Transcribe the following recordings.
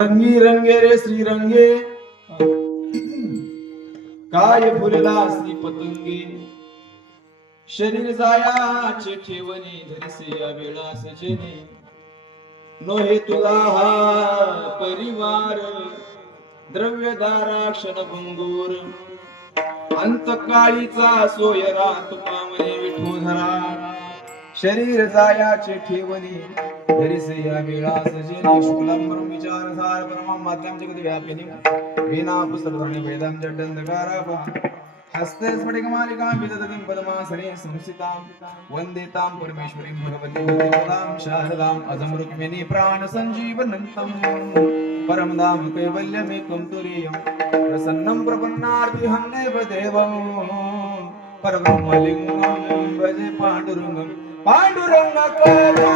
रंगी रंगे रे श्रीरंगे काय फुलला श्री पतंगे शरीर जायाचे ठेवणे धरिसे या वेळास जेणे नोहे तुला हा परिवार द्रव्यदारा क्षणभंगूर अंतकाळीचा सोयरा तुका मने विठोधरा शरीर जायाचे ठेवणे धरिसे या वेळास जेणे शुक्लम परम विचार सार परम माध्यम जगत व्यापिनी वीणा पुस्तकाने वेदांत दंडकारा हस्ते स्फटिकमालिकां विदधतीं पद्मासने संस्थितां वन्देतां परमेश्वरीं भगवतीं पदां शारदाम् अजं रुक्मिणी प्राणसञ्जीवनन्तं परमधाम कैवल्यमेकं तुरीयं प्रसन्नं प्रपन्नार्तिहं देवदेवं परब्रह्मलिङ्गं भजे पाण्डुरङ्गं पाण्डुरङ्गकरा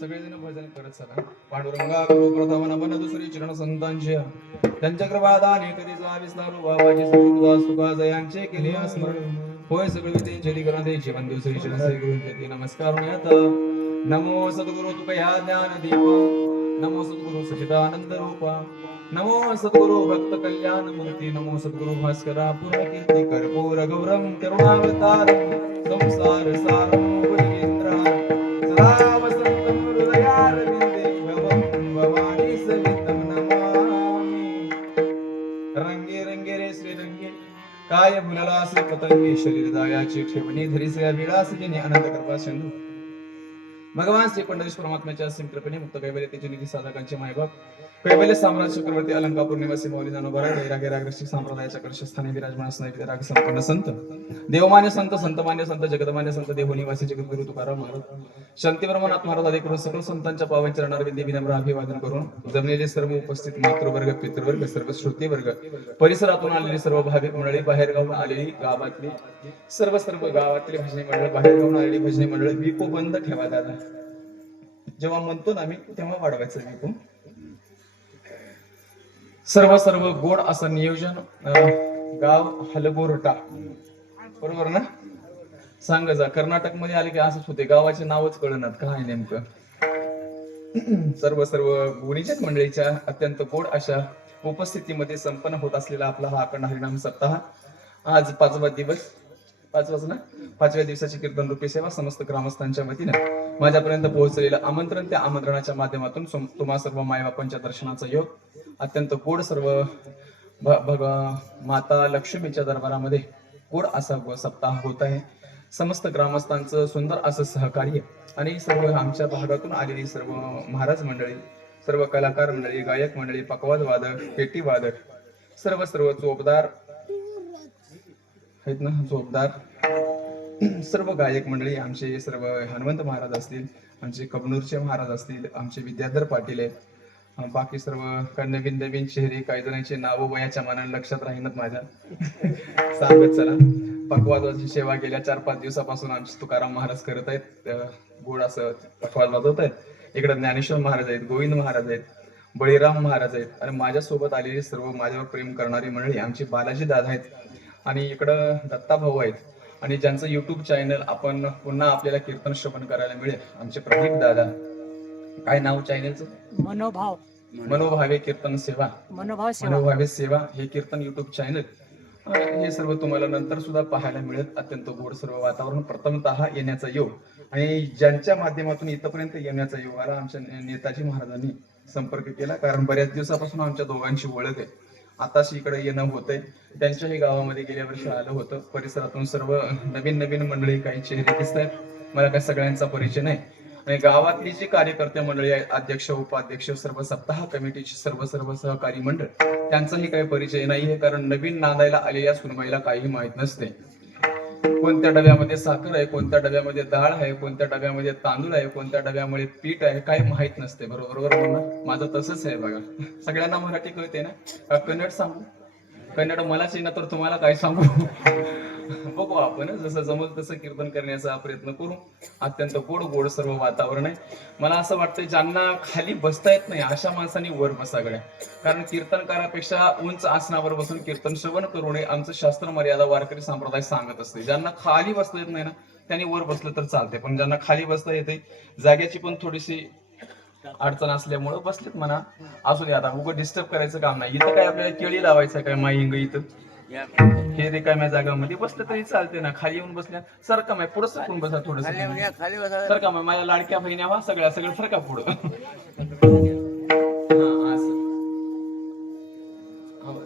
सगळेजण भजन करत चला. पांडुरंगा गुरु प्रथम नमन दुसरी चरण संतांचे त्यांच्या कृपादाने कधी विस्तारू बाबाजी सद्गुरुदास सुखा जयांचे केले स्मरण होय सगळे विद्येचे लिखना दे जीवन दुसरी चरण श्री गुरुंचे नमस्कार नयता. नमो सद्गुरु तुकया ज्ञान दीप नमो सद्गुरु सचिदानंद रूपा नमो सद्गुरु भक्त कल्याण मूर्ती नमो सद्गुरु भास्करा पूर्ण कीर्ती कर्पूर गौरम करुणावतारम संसार सारम भुजगेंद्र सदा वसंतम हृदयारविंदे भवं भवानी सहितं नमामि. रंगे रंगे रे श्रीरंगे काय फुलला श्री पतंगे शरीर जायाची ठेवणी धरिसे विलास जिने आनंद कृपा सिंधू भगवान श्री पंडित परमात्म्याच्या असीम कृपेने मुक्त कैवल्यतेचे निधी साधकांचे मायबाप कैवल्य साम्राज्य चक्रवर्ती अलंकापूर निवासी मौली ज्ञानोबा वैराग्य संप्रदायाच्या कर्षस्थानी विराजमान असणारे विराग संपन्न संत देवमान्य संत संतमान्य संत जगदमान्य संत देहो निवासी जगद्गुरु तुकाराम महाराज शांती ब्रह्मनाथ महाराज आदी करून सकल संतांच्या पावन चरणारविंदी विनम्र अभिवादन करून जमलेले सर्व उपस्थित मातृवर्ग पितृवर्ग सर्व श्रुती वर्ग परिसरातून आलेली सर्व भाविक मंडळी बाहेर गावून आलेली गावातली सर्व गावातली भजनी मंडळ बाहेर गावून आलेली भजनी मंडळ विपो बंद ठेवा दादा. जेव्हा म्हणतो ना आम्ही तेव्हा वाढवायचं विपो. सर्व गोड असं नियोजन गाव हलगोरटा बरोबर ना. सांग जा कर्नाटक मध्ये आले की असंच होते गावाचे नावच कळणार काय नेमकं. सर्व गुणीच्या मंडळीच्या अत्यंत गोड अशा उपस्थितीमध्ये संपन्न होत असलेला आपला हा अखंड हरिनाम सप्ताह आज पाचवा दिवसाची कीर्तन रूपी सेवा समस्त ग्रामस्थांच्या वतीने माझ्यापर्यंत पोहोचलेलं आमंत्रण त्या आमंत्रणाच्या माध्यमातून तुम्हा सर्व मायबापांच्या दर्शनाचा योग अत्यंत गोड सर्व माता लक्ष्मीच्या दरबारामध्ये गोड असा सप्ताह होत आहे. समस्त ग्रामस्थांचं सुंदर असं सहकार्य आणि सर्व आमच्या भागातून आलेली सर्व महाराज मंडळी सर्व कलाकार मंडळी गायक मंडळी पकवाद वादक पेटी वादक सर्व चोपदार आहेत ना जोरदार. सर्व गायक मंडळी, आमचे सर्व हनुमंत महाराज असतील, आमचे कबनूरचे महाराज असतील, आमचे विद्याधर पाटील आहेत, बाकी सर्व काही नवीन नवीन चेहरे, काही जणांचे नाव वयाच्या मानाने लक्षात राहीनात माझ्या. सांगत चला. पकवाजाची सेवा गेल्या 4-5 दिवसापासून आमचे तुकाराम महाराज करत आहेत. गोड असं पकवाज वाजवत आहेत. इकडे ज्ञानेश्वर महाराज आहेत, गोविंद महाराज आहेत, बळीराम महाराज आहेत आणि माझ्यासोबत आलेली सर्व माझ्यावर प्रेम करणारी मंडळी आमचे बालाजी दादा आहेत आणि इकडं दत्ता भाऊ आहेत आणि ज्यांचं युट्यूब चॅनल आपण पुन्हा आपल्याला कीर्तन श्रवण करायला मिळेल, आमचे प्रदीप दादा. काय नाव चॅनलचं? मनोभावे कीर्तन सेवा. मनोभावे सेवा हे कीर्तन युट्यूब चॅनल. हे सर्व तुम्हाला नंतर सुद्धा पाहायला मिळेल. अत्यंत गोड सर्व वातावरण. प्रथमतः येण्याचा योग आणि ज्यांच्या माध्यमातून इथपर्यंत येण्याचा योग आला, आमच्या नेताजी महाराजांनी संपर्क केला, कारण बऱ्याच दिवसापासून आमच्या दोघांची ओळख आहे. आताशी इकडे येणं होतंय. त्यांच्याही गावामध्ये गेल्या वर्षी आलं होतं. परिसरातून सर्व नवीन नवीन मंडळी, काही चेहरे दिसत आहेत. मला काही सगळ्यांचा परिचय नाही आणि गावातली जी कार्यकर्ते मंडळी आहेत, अध्यक्ष उपाध्यक्ष, सर्व सप्ताह कमिटीचे सर्व सहकारी मंडळ, त्यांचाही काही परिचय नाहीये, कारण नवीन नांदायला आलेल्या सुनबाईला काही माहित नसते. कोणत्या डब्यामध्ये साखर आहे, कोणत्या डब्यामध्ये डाळ आहे, कोणत्या डब्यामध्ये तांदूळ आहे, कोणत्या डब्यामध्ये पीठ आहे, काही माहित नसते. बरोबर म्हणा. माझं तसंच आहे बघा. सगळ्यांना मराठी कळते ना? कन्नड सांगू? कन्नड मलाच येईना तर तुम्हाला काय सांगू? बघू आपण जसं जमल तसं कीर्तन करण्याचा प्रयत्न करू. अत्यंत गोड सर्व वातावरण आहे. मला असं वाटतं ज्यांना खाली बसता येत नाही अशा माणसांनी वर बसागड्या, कारण कीर्तनकारापेक्षा उंच आसनावर बसून कीर्तन श्रवण करू नये आमचं शास्त्र मर्यादा वारकरी संप्रदाय सांगत असते. ज्यांना खाली बसता येत नाही ना त्यांनी वर बसलं तर चालते, पण ज्यांना खाली बसता येते, जागेची पण थोडीशी अडचण असल्यामुळं बसलेत म्हणा. असू दे, आता उगं डिस्टर्ब करायचं काम नाही. इथं काय आपल्याला केळी लावायचं काय माईंग? इथं हे रिकाम्या जागामध्ये बसलं तरी चालते ना. खाली येऊन बसल्या सरका माय पुढं सरकून बसा, थोडस सरका माय. माझ्या लाडक्या बहिण्या व्हा, सगळं सरका पुढं.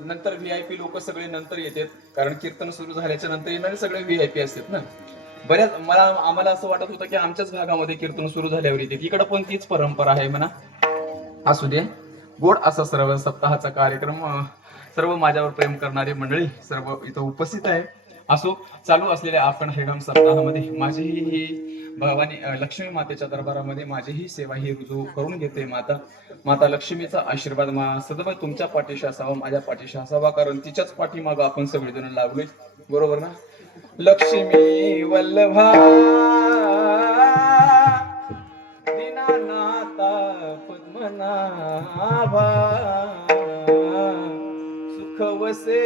नंतर व्हीआयपी लोक सगळे नंतर येतात, कारण कीर्तन सुरू झाल्याच्या नंतर येणारे सगळे व्हीआयपी असतात ना. आम्हाला असं वाटत होतं की आमच्याच भागामध्ये कीर्तन सुरू झाल्यावर येते. इकडे पण तीच परंपरा आहे म्हणा. असू दे. गोड असा सर्व सप्ताहाचा कार्यक्रम. सर्व माझ्यावर प्रेम करणारी मंडळी सर्व इथं उपस्थित आहे. असो, चालू असलेल्या आपण हरिनाम सप्ताहामध्ये माझीही ही भवानी लक्ष्मी मातेच्या दरबारामध्ये माझीही सेवा ही रुजू करून घेते. माता लक्ष्मीचा आशीर्वाद सदैव तुमच्या पाठीशी असावा, माझ्या पाठीशी असावा, कारण तिच्याच पाठीमागं आपण सगळेजण लागलोय. बरोबर ना? लक्ष्मी वल्लभा दीनानाथा पद्मनाभा सुख वसे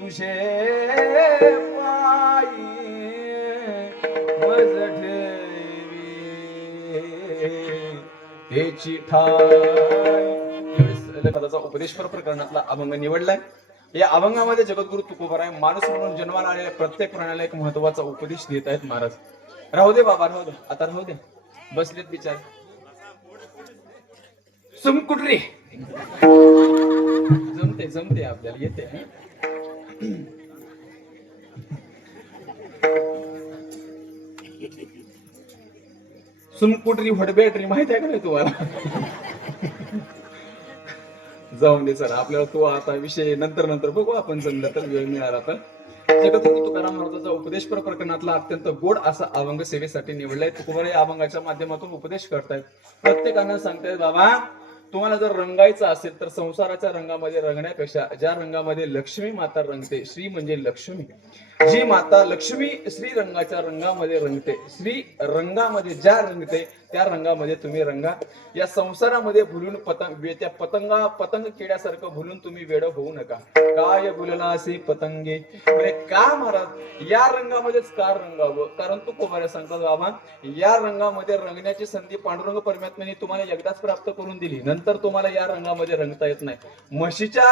तुझे पायी मज ठेवी त्याची ठाई. उपदेशपर प्रकरणातला अभंग निवडलाय. या अभंगामध्ये जगद्गुरु तुकोबाराय माणूस म्हणून जन्माला आलेल्या प्रत्येक प्राण्याला एक महत्वाचा उपदेश देत आहेत महाराज. राहू दे बाबा, राहू दे, आता राहू दे. बसलेत बिचार. सुमकुटरी जमते आपल्याला, येते. सुमकुटरी व्हॉटबॅटरी माहित आहे का नाही तुम्हाला? जाऊन दे सर, आपल्याला तो आता विषय नंतर बघू आपण, जमलं तर वेळ मिळाला तर. जगद्गुरु तुकाराम महाराजांचा उपदेशपर प्रकरणातला अत्यंत गोड असा अभंग सेवेसाठी निवडलाय. तुकोबाराय या अभंगाच्या माध्यमातून उपदेश करतायत. प्रत्येकानं सांगतायत, बाबा तुम्हाला जर रंगायचं असेल तर संसाराच्या रंगामध्ये रंगण्यापेक्षा ज्या रंगामध्ये लक्ष्मी माता रंगते, श्री म्हणजे लक्ष्मी, जी माता लक्ष्मी श्री रंगाच्या रंगामध्ये रंगते, श्री रंगामध्ये ज्या रंगते त्या रंगामध्ये तुम्ही रंगा. या संसारामध्ये भुलून पतंग किड्यासारखं भुलून तुम्ही वेड होऊ नका. काय बोलला असे पतंगे, का महाराज या रंगामध्येच का रंगावं? कारण तू कोमाऱ्या सांगतात, बाबा या रंगामध्ये रंगण्याची संधी पांडुरंग परमात्म्याने तुम्हाला एकदाच प्राप्त करून दिली, नंतर तुम्हाला या रंगामध्ये रंगता येत नाही. म्हशीच्या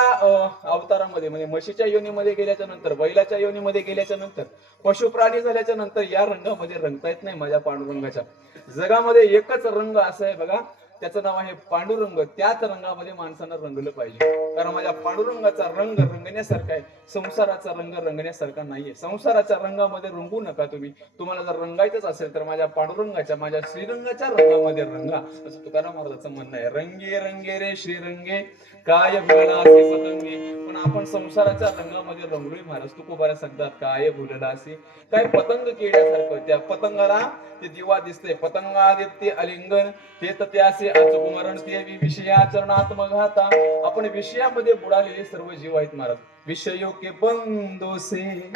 अवतारामध्ये म्हणजे म्हशीच्या योनीमध्ये गेल्याच्या नंतर, बैलाच्या योनीमध्ये गेल्याच्या नंतर, पशुप्राणी झाल्याच्या नंतर या रंगामध्ये रंगता येत नाही माझ्या पांडुरंगाच्या. जगामध्ये एकच रंग असा आहे बघा, त्याचं नाव आहे पांडुरंग. त्याच रंगामध्ये माणसानं रंगलं पाहिजे, कारण माझ्या पांडुरंगाचा रंग रंगण्यासारखा आहे, संसाराचा रंग रंगण्यासारखा नाहीये. संसाराच्या रंगामध्ये रंगू नका तुम्ही. तुम्हाला जर रंगायचंच असेल तर माझ्या पांडुरंगाच्या, माझ्या श्रीरंगाच्या रंगामध्ये रंगा, असं तुकाराम महाराजांचं म्हणणं आहे. रंगे रंगे रे श्रीरंगे काय भुलला असे पतंगे. पण आपण संसाराच्या रंगामध्ये रंगलोय महाराज. तुकोबाऱ्या सांगतात काय भुलला असे, काय पतंग केल्यासारखं. त्या पतंगाला ते दिवा दिसते, पतंगा देते अलिंगन, ते तर ते असे अचूक मरण ते विषयाचरणात्मक घाता. आपण विषयामध्ये बुडालेले सर्व जीव आहेत महाराज. विषयों के बंदो से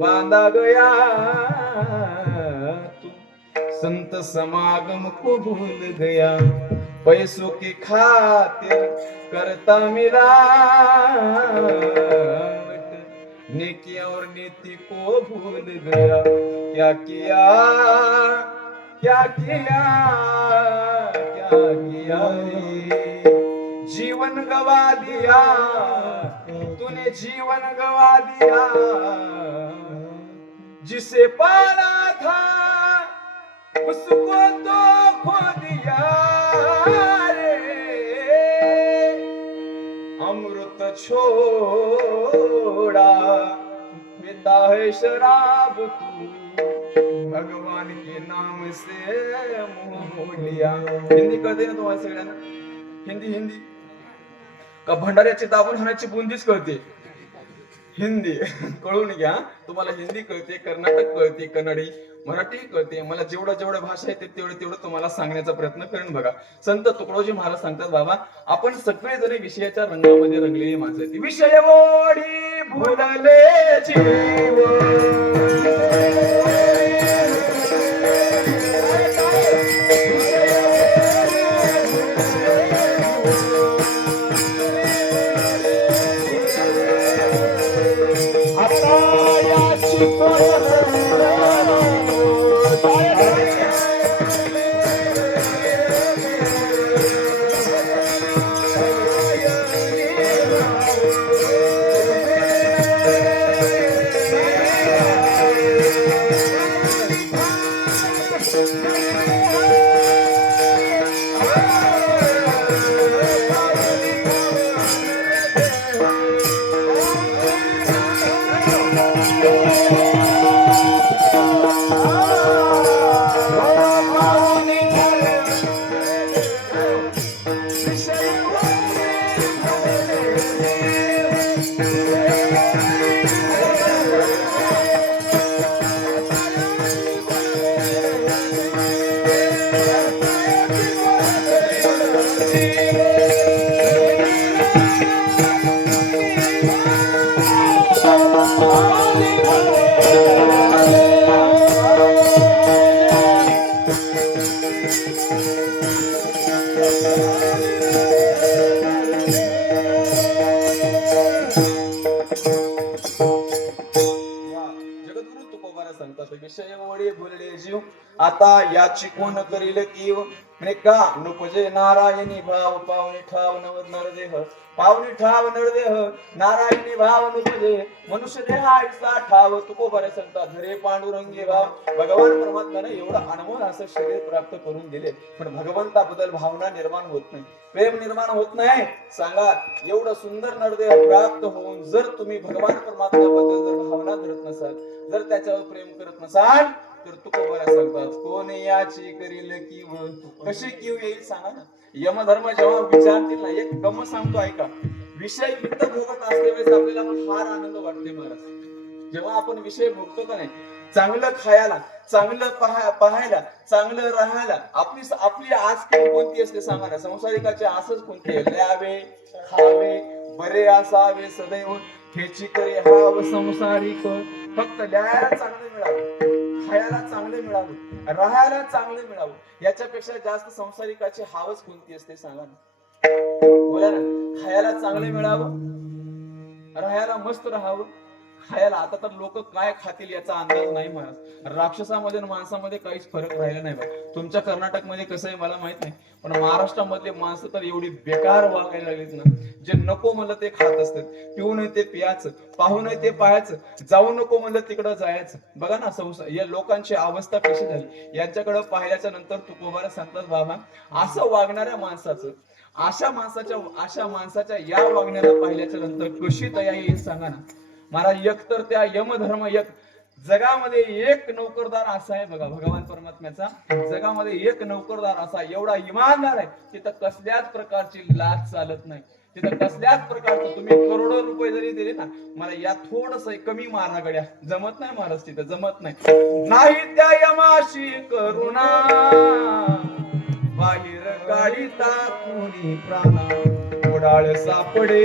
बांधा गया तू, संत समागम को भूल गया, पैसों की खातिर करता मिलावट, नेकी और नीति को भूल गया, क्या किया क्या किया क्या किया रे, जीवन गवा दिया तूने, जीवन गवा दिया, जिसे पाला था उसको तो खो दिया रे, अमृत छोड़ा पीता है शराब तू, भगवान के नाम से मुंह मोडिया. हिंदी कळते ना तुम्हाला सगळ्यांना? हिंदी का भंडाऱ्याची दाबून हाणाची बुंदीच कळते? हिंदी कळून घ्या. तुम्हाला हिंदी कळते, कर्नाटक कळते, कन्नडी, मराठी कळते. मला जेवढं भाषा येते तेवढं तुम्हाला सांगण्याचा प्रयत्न करेन. बघा, संत तुकडोजी महाराज सांगतात, बाबा आपण सगळेजण विषयाच्या रंगामध्ये रंगलेली माणसं आहेत. विषय ओढी भुलले जीव, विषय ओढे भुलले जीव, आता याची कोण करील कीव, म्हणे का नुपजे नारायणी भाव, पावनी ठाव नरदेह, पावनी ठाव नरदेह, नारायणी भाव नुपजे, मनुष्य देहाचा ठाव. तुकोबारे सांगतात, धरे पांडुरंगी भाव. भगवान परमात्म्याने एवढं अनमोल असं शरीर प्राप्त करून दिले, पण भगवंताबद्दल भावना निर्माण होत नाही, प्रेम निर्माण होत नाही. सांगा, एवढं सुंदर नरदेह प्राप्त होऊन जर तुम्ही भगवान परमात्म्याबद्दल जर भावना धरत नसाल, जर त्याच्यावर प्रेम करत नसाल, तर तुकोबाऱ्या सांगतात, कोण याची करील कीव, कशी कीव येईल सांगा ना. यमधर्म जेव्हा विचारतील ना, एक गम सांगतो ऐका. विषय युक्त भोगत असते वेळेस आपल्याला फार आनंद वाटते महाराज. जेव्हा आपण विषय भोगतो का नाही, चांगलं खायला, चांगलं पाहायला, चांगलं राहायला, आपली आस कोणती असते सांगा ना. संसारिकाची आसच कोणती आहे? ल्यावे, खावे, बरे असावे सदैव, हेची करे हाव संसारिक. फक्त ल्यायला चांगलं मिळावं, खायला चांगलं मिळावं, राहायला चांगलं मिळावं, याच्यापेक्षा जास्त संसारिकाची हावच कोणती असते सांगा ना. बोला ना. खायला चांगलं मिळावं, राहायला मस्त राहावं, खायला. आता तर लोक काय खातील याचा अंदाज नाही महाराज. राक्षसामध्ये आणि माणसामध्ये काहीच फरक राहिला नाही बा. तुमच्या कर्नाटकमध्ये कसं आहे मला माहित नाही, पण महाराष्ट्रामधले माणसं तर एवढी बेकार वागायला लागलीत ना. जे नको म्हणलं ते खात असतात, पिऊ नये ते पियाचं, पाहू नये ते पाहायचं, जाऊ नको म्हणलं तिकडं जायचं. बघा ना संसार या लोकांची अवस्था कशी झाली. यांच्याकडे पाहिल्याच्या नंतर तुकोबाला सांगतात बाबा, असं वागणाऱ्या माणसाचं, अशा माणसाच्या या वागण्याला पाहिल्याच्या नंतर कशी दया येईल सांगा ना महाराज. एक तर त्या यमधर्म, एक जगामध्ये एक नोकरदार असा आहे बघा भगवान परमात्म्याचा. जगामध्ये एक नोकरदार असा एवढा इमानदार आहे, तिथं कसल्याच प्रकारची लाच चालत नाही. तिथं कसल्याच प्रकारचं तुम्ही करोडो रुपये जरी दिले ना, मला या थोडस कमी मारा गड्या, जमत नाही महाराज, तिथं जमत नाही त्या यमाशी करुणा, बाहेर काढिता कुणी प्राणा, उडाळ सापडे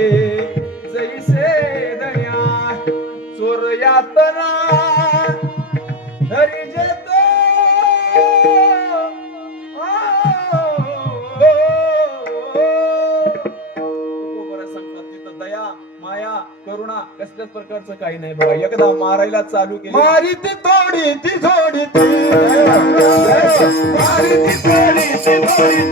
जैसे दया, चोर यातना धरी जेतो, सांगतात तिथं दया माया करुणा कसल्याच प्रकारचं काही नाही बघा. एकदा मारायला चालू केलं, मारी ती थोडी ती थोडी ती मारी ती थोडी ती थोडी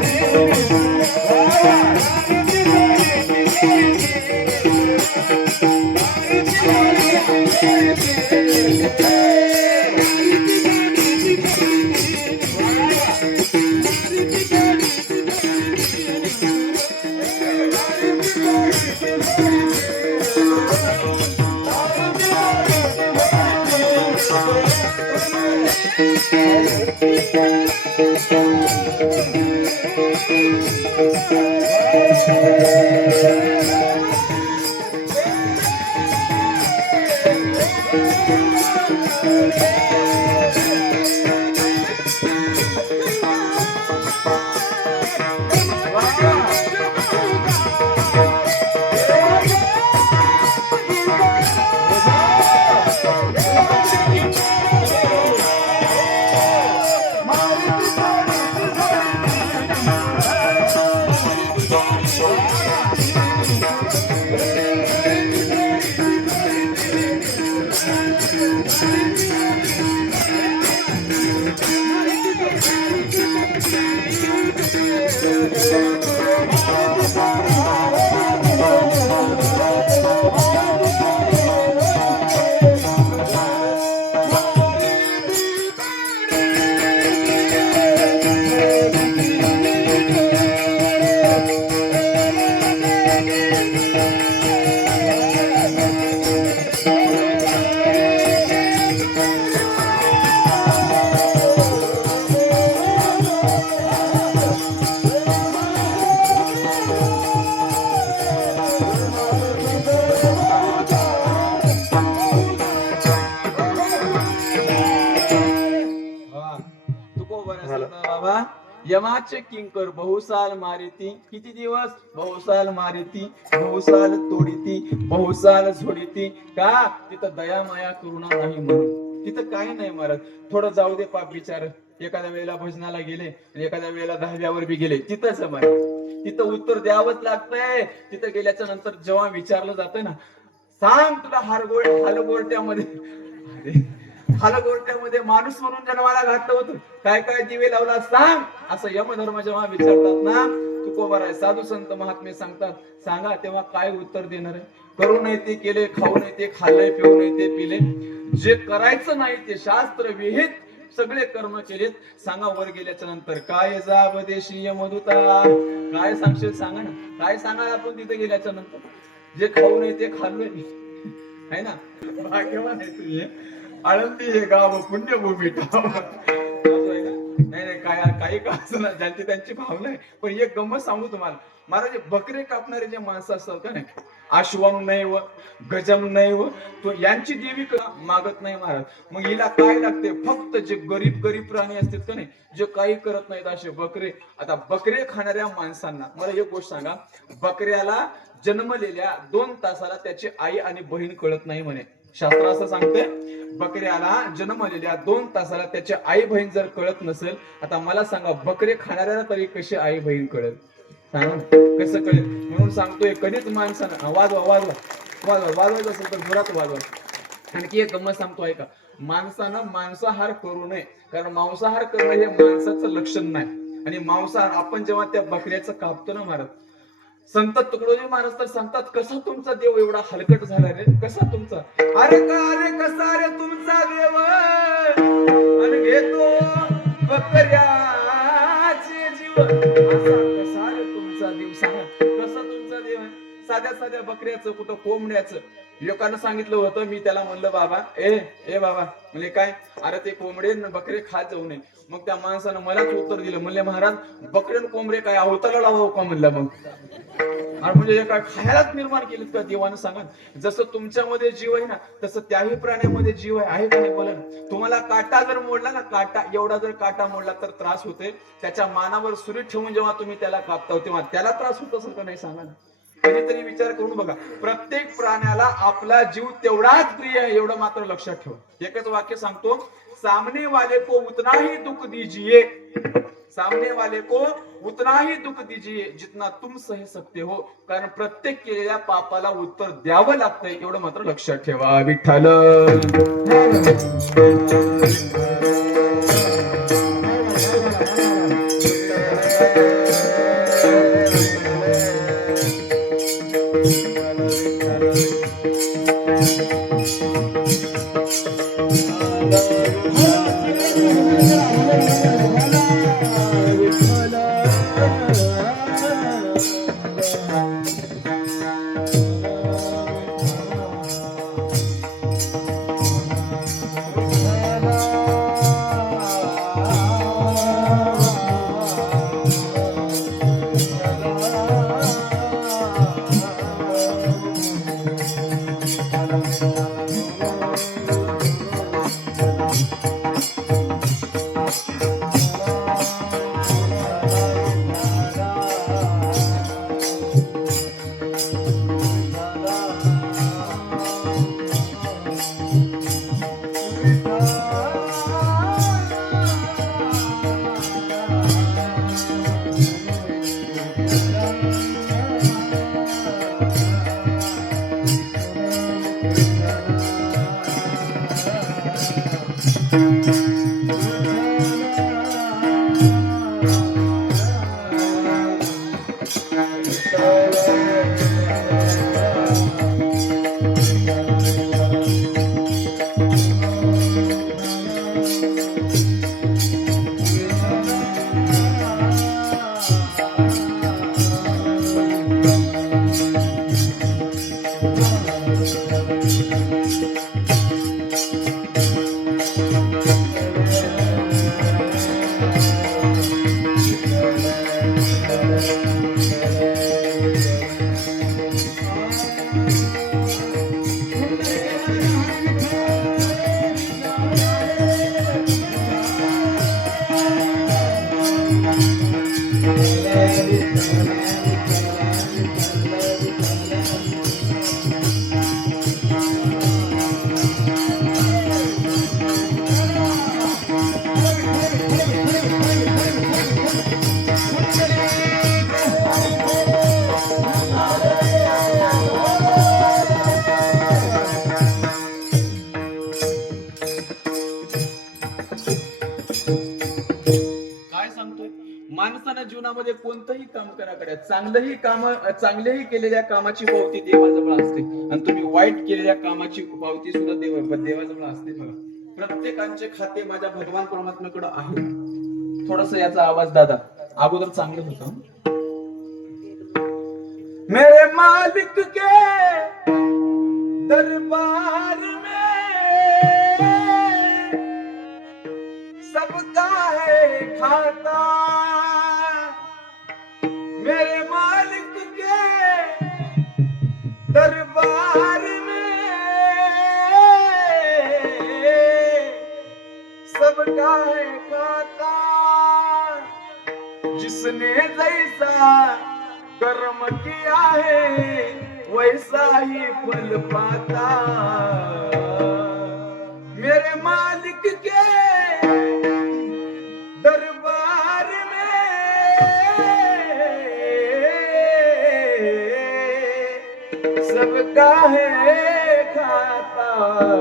बाबा. यमाचे किंकर बहुसाल मारिती, किती दिवस बहुसाल मारिती, बहुसाल तोडीती, बहुसाल झोडीती, का तिथं दया माया करुणा नाही म्हणून. तिथं काही नाही महाराज. थोडं जाऊ दे पाप विचार, एखाद्या वेळेला भजनाला गेले आणि एखाद्या वेळेला दहाव्यावर बी गेले, तिथंच महाराज तिथं उत्तर द्यावंच लागतंय. तिथं गेल्याच्या नंतर जेव्हा विचारलं जातं ना, सांग तुला हालगोरट्यामध्ये माणूस म्हणून जन्माला घातलं होतं, काय काय दिवे लावला सांग, असं यमधर्म जेव्हा विचारतात ना, तुकोबा आहे साधू संत महात्मे सांगतात, सांगा तेव्हा काय उत्तर देणार आहे. करू नये ते केले, खाऊ नये ते खाल्ले, पिऊ नये ते पिले, जे करायचं नाही ते शास्त्र विहित सगळे कर्म केलेत. सांगा वर गेल्याच्या नंतर काय जाब देशीय मधुता, काय सांगशील सांगा ना, काय सांगा आपण तिथे गेल्याच्या नंतर. जे खाऊ नये ते खाल्लोय आहे ना. भाग्यवान आहे तुम्ही, आळंदी हे गाव पुण्यभूमी नाही नाही काय काही का असं ज्यांची त्यांची भावना आहे. पण एक गंमत सांगू तुम्हाला महाराज, बकरे कापणारे जे माणसं असतात का नाही, आश्वम नाही व गजम नाही व तो यांची देवी मागत नाही महाराज. मग हिला काय लागते, फक्त जे गरीब प्राणी असतात का नाही, जे काही करत नाहीत असे बकरे. आता बकरे खाणाऱ्या माणसांना मला एक गोष्ट सांगा, बकऱ्याला जन्मलेल्या 2 तासाला त्याची आई आणि बहीण कळत नाही म्हणे. शास्त्र असं सांगते, बकऱ्याला जन्मलेल्या 2 तासाला त्याची आई बहीण जर कळत नसेल, आता मला सांगा बकरे खाणाऱ्याला तरी कशी आई बहीण कळेल सांगा, कसं कळेल. म्हणून सांगतोय कधीच माणसानं वाजवायचं असेल तर जोरात वाजवा. आणखी एक गंमत सांगतो ऐका. माणसानं मांसाहार करू नये, कारण मांसाहार करणं हे माणसाचं लक्षण नाही. आणि मांसाहार आपण जेव्हा त्या बकऱ्याचं कापतो ना महाराज, संत तुकडोजी महाराज तर सांगतात, कसा तुमचा देव एवढा हलकट झाला रे, कसा तुमचा, अरे का रे कसा रे तुमचा देव, आणि घेतो बकऱ्याचे जीव, असा कसा रे तुमचा देव, सांगा कसा तुमचा देव आहे. साध्या साध्या बकऱ्याचं, कुठं कोंबड्याचं. लोकांना सांगितलं होतं, मी त्याला म्हणलं बाबा ए बाबा, म्हणजे काय, अरे ते कोंबडे बकरे खात जाऊ नये. मग त्या माणसानं मलाच उत्तर दिलं, म्हणले महाराज बकरे कोंबडे काय अवताला लावावं का म्हणलं. मग अरे म्हणजे काय खायलाच निर्माण केलीत का देवानं, सांगा. जसं तुमच्यामध्ये जीव आहे ना, तसं त्याही प्राण्यामध्ये जीव आहे का नाही बोला ना. तुम्हाला काटा जर मोडला ना, काटा एवढा जर काटा मोडला तर त्रास होते. त्याच्या मानावर सुरी ठेवून जेव्हा तुम्ही त्याला कापता तेव्हा त्याला त्रास होत असेल का नाही, सांगा ना. कधीतरी विचार करून बघा. प्रत्येक प्राण्याला आपला जीव तेवढाच प्रिय आहे, एवढं मात्र लक्षात ठेवा. एकच वाक्य सांगतो, सामने वाले को उतना ही दुख दीजिए, सामने वाले को उतना ही दुख दीजिए जितना तुम सह सकते हो. कारण प्रत्येक केलेल्या पापाला उत्तर द्यावं लागतंय, एवढं मात्र लक्षात ठेवा. विठ्ठल माणसानं जीवनामध्ये कोणतंही काम करा, चांगलेही केलेल्या कामाची पावती देवाजवळ असते, आणि तुम्ही वाईट केलेल्या कामाची पावती सुद्धा देवाजवळ असते. बघा, प्रत्येकांचे खाते माझ्या भगवान परमात्म्याकडे आहे. थोडस याचा आवाज दादा अगोदर चांगलं होतं. मेरे मालिक के दरबार में सबका है खाता, मेरे मालिक के दरबार में सबका है खाता, जिसने जैसा कर्म किया है वैसा ही फल पाता, मेरे मालिक के दरबार में सबका है खाता।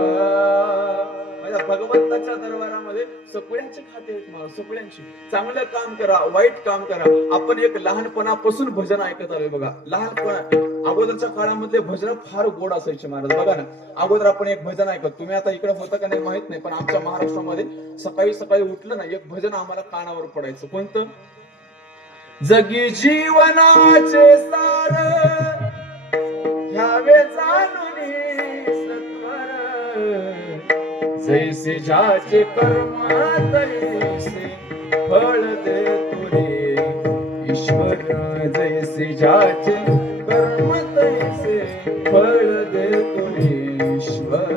माझ्या भगवंताच्या दरबारामध्ये सगळ्यांचे खाते आहेत मला, सगळ्यांची. चांगलं काम करा, वाईट काम करा. आपण एक लहानपणापासून भजन ऐकत आलोय बघा. लहानपणा अगोदरच्या काळामधले भजन फार गोड असायचे महाराज. बघा ना, अगोदर आपण एक भजन ऐकत, तुम्ही आता इकडे होतं का नाही माहित नाही, पण आमच्या महाराष्ट्रामध्ये सकाळी सकाळी उठलं ना, एक भजन आम्हाला कानावर पडायचं. कोणतं? जगी जीवनाचे सार घ्यावे जाणून सत्वर, जैसे ज्याचे कर्म तैसे फळ देतो रे ईश्वर, जैसे ज्याचे कर्म तैसे फळ देतो रे ईश्वर.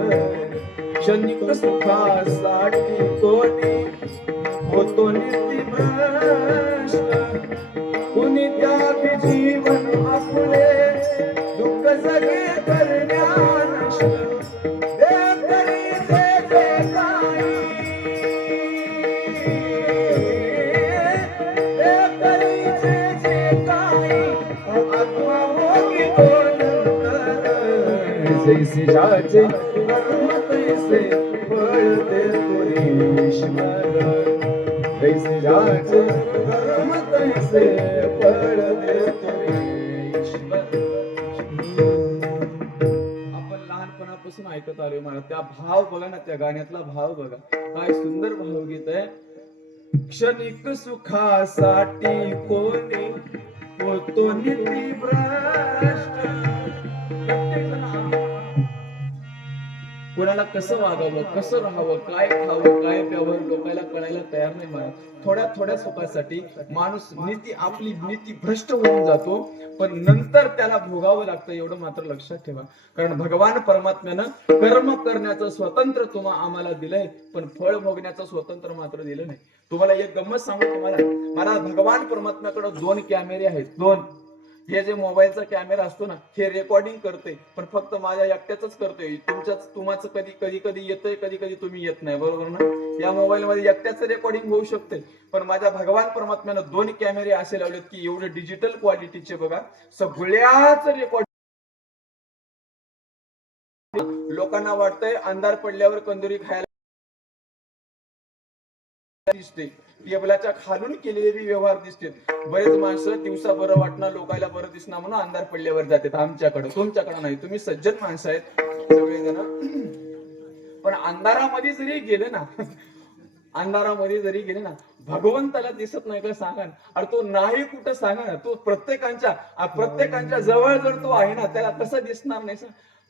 क्षणिक सुखासाठी कोणी होतो निती भ्रष्ट, कुणी त्याग जीवन आपले दुःख सगळे करण्या नष्ट. देव करी जे जे काही, देव करी जे जे काही, आत्मा भोगी तो नंतर, जैसे ज्याचे कर्म तैसे फळ देतो रे ईश्वर, जैसे ज्याचे कर्म तैसे फळ देतो रे ईश्वर. आपण लहानपणापासून ऐकत आलोय मला. त्या भाव बघा ना, त्या गाण्यातला भाव बघा, काय सुंदर भावगीत आहे. क्षणिक सुखासाठी कोणी होतो निती भ्रष्ट. प्रत्येक जण कोणाला कसं वागावं, कसं राहावं, काय खावं, काय प्यावं लोकांना कळायला तयार नाही मला. थोड्या थोड्या सुखासाठी माणूस आपली नीती भ्रष्ट होऊन जातो, पण नंतर त्याला भोगावं लागतं, एवढं मात्र लक्षात ठेवा. कारण भगवान परमात्म्यानं कर्म करण्याचं स्वतंत्र आम्हाला दिलंय, पण फळ भोगण्याचं स्वतंत्र मात्र दिलं नाही. तुम्हाला एक गंमत सांगू तुम्हाला. मला भगवान परमात्म्याकडे 2 कॅमेरे आहेत, 2. हे जे मोबाईलचा कॅमेरा असतो ना, हे रेकॉर्डिंग करते, पण फक्त माझ्या एकट्याच करतोय. तुम्हाचं कधी कधी येतंय, कधी कधी तुम्ही येत नाही, बरोबर ना. या मोबाईल मध्ये एकट्याच रेकॉर्डिंग होऊ शकते, पण माझ्या भगवान परमात्म्यानं 2 कॅमेरे असे लावलेत की एवढे डिजिटल क्वालिटीचे बघा, सगळ्याच रेकॉर्डिंग. लोकांना वाटतंय अंधार पडल्यावर कंदुरी खायला दिसते, टेबलाच्या खालून केलेले व्यवहार दिसते. बरेच माणसं दिवसा बरं वाटणार, लोकायला बरं दिसणार म्हणून अंधार पडल्यावर जातात आमच्याकडे, तुमच्याकडे नाही. तुम्ही सज्जन माणसं आहेत सगळेजण. पण अंधारामध्ये जरी गेले ना, अंधारामध्ये जरी गेले ना, भगवंताला दिसत नाही का सांगा. अरे तो नाही कुठं सांगा ना, तो प्रत्येकांच्या जवळ जर तो आहे ना, त्याला कसं दिसणार नाही.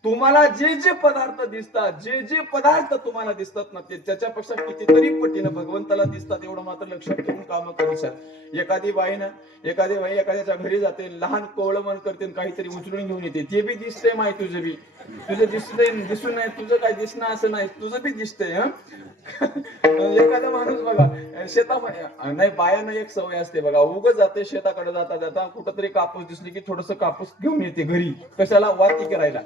तुम्हाला जे जे पदार्थ दिसतात, जे जे पदार्थ तुम्हाला दिसतात ना, ते त्याच्यापेक्षा कितीतरी पटीनं भगवंताला दिसतात, एवढं मात्र लक्षात ठेवून काम करूच्या. एखादी बाई एखाद्याच्या घरी जाते, लहान कोवळमन करते, काहीतरी उचलून घेऊन येते, ते बी दिसतंय माय, तुझं बी दिसतंय, दिसून नाही तुझं काय दिसणं असं नाही, तुझं बी दिसतंय. एखादा माणूस बघा शेतामध्ये नाही, बायानं एक सवय असते बघा, उगच जाते शेताकडे जाता जाता कुठंतरी कापूस दिसली की थोडस कापूस घेऊन येते घरी, कशाला वाती करायला.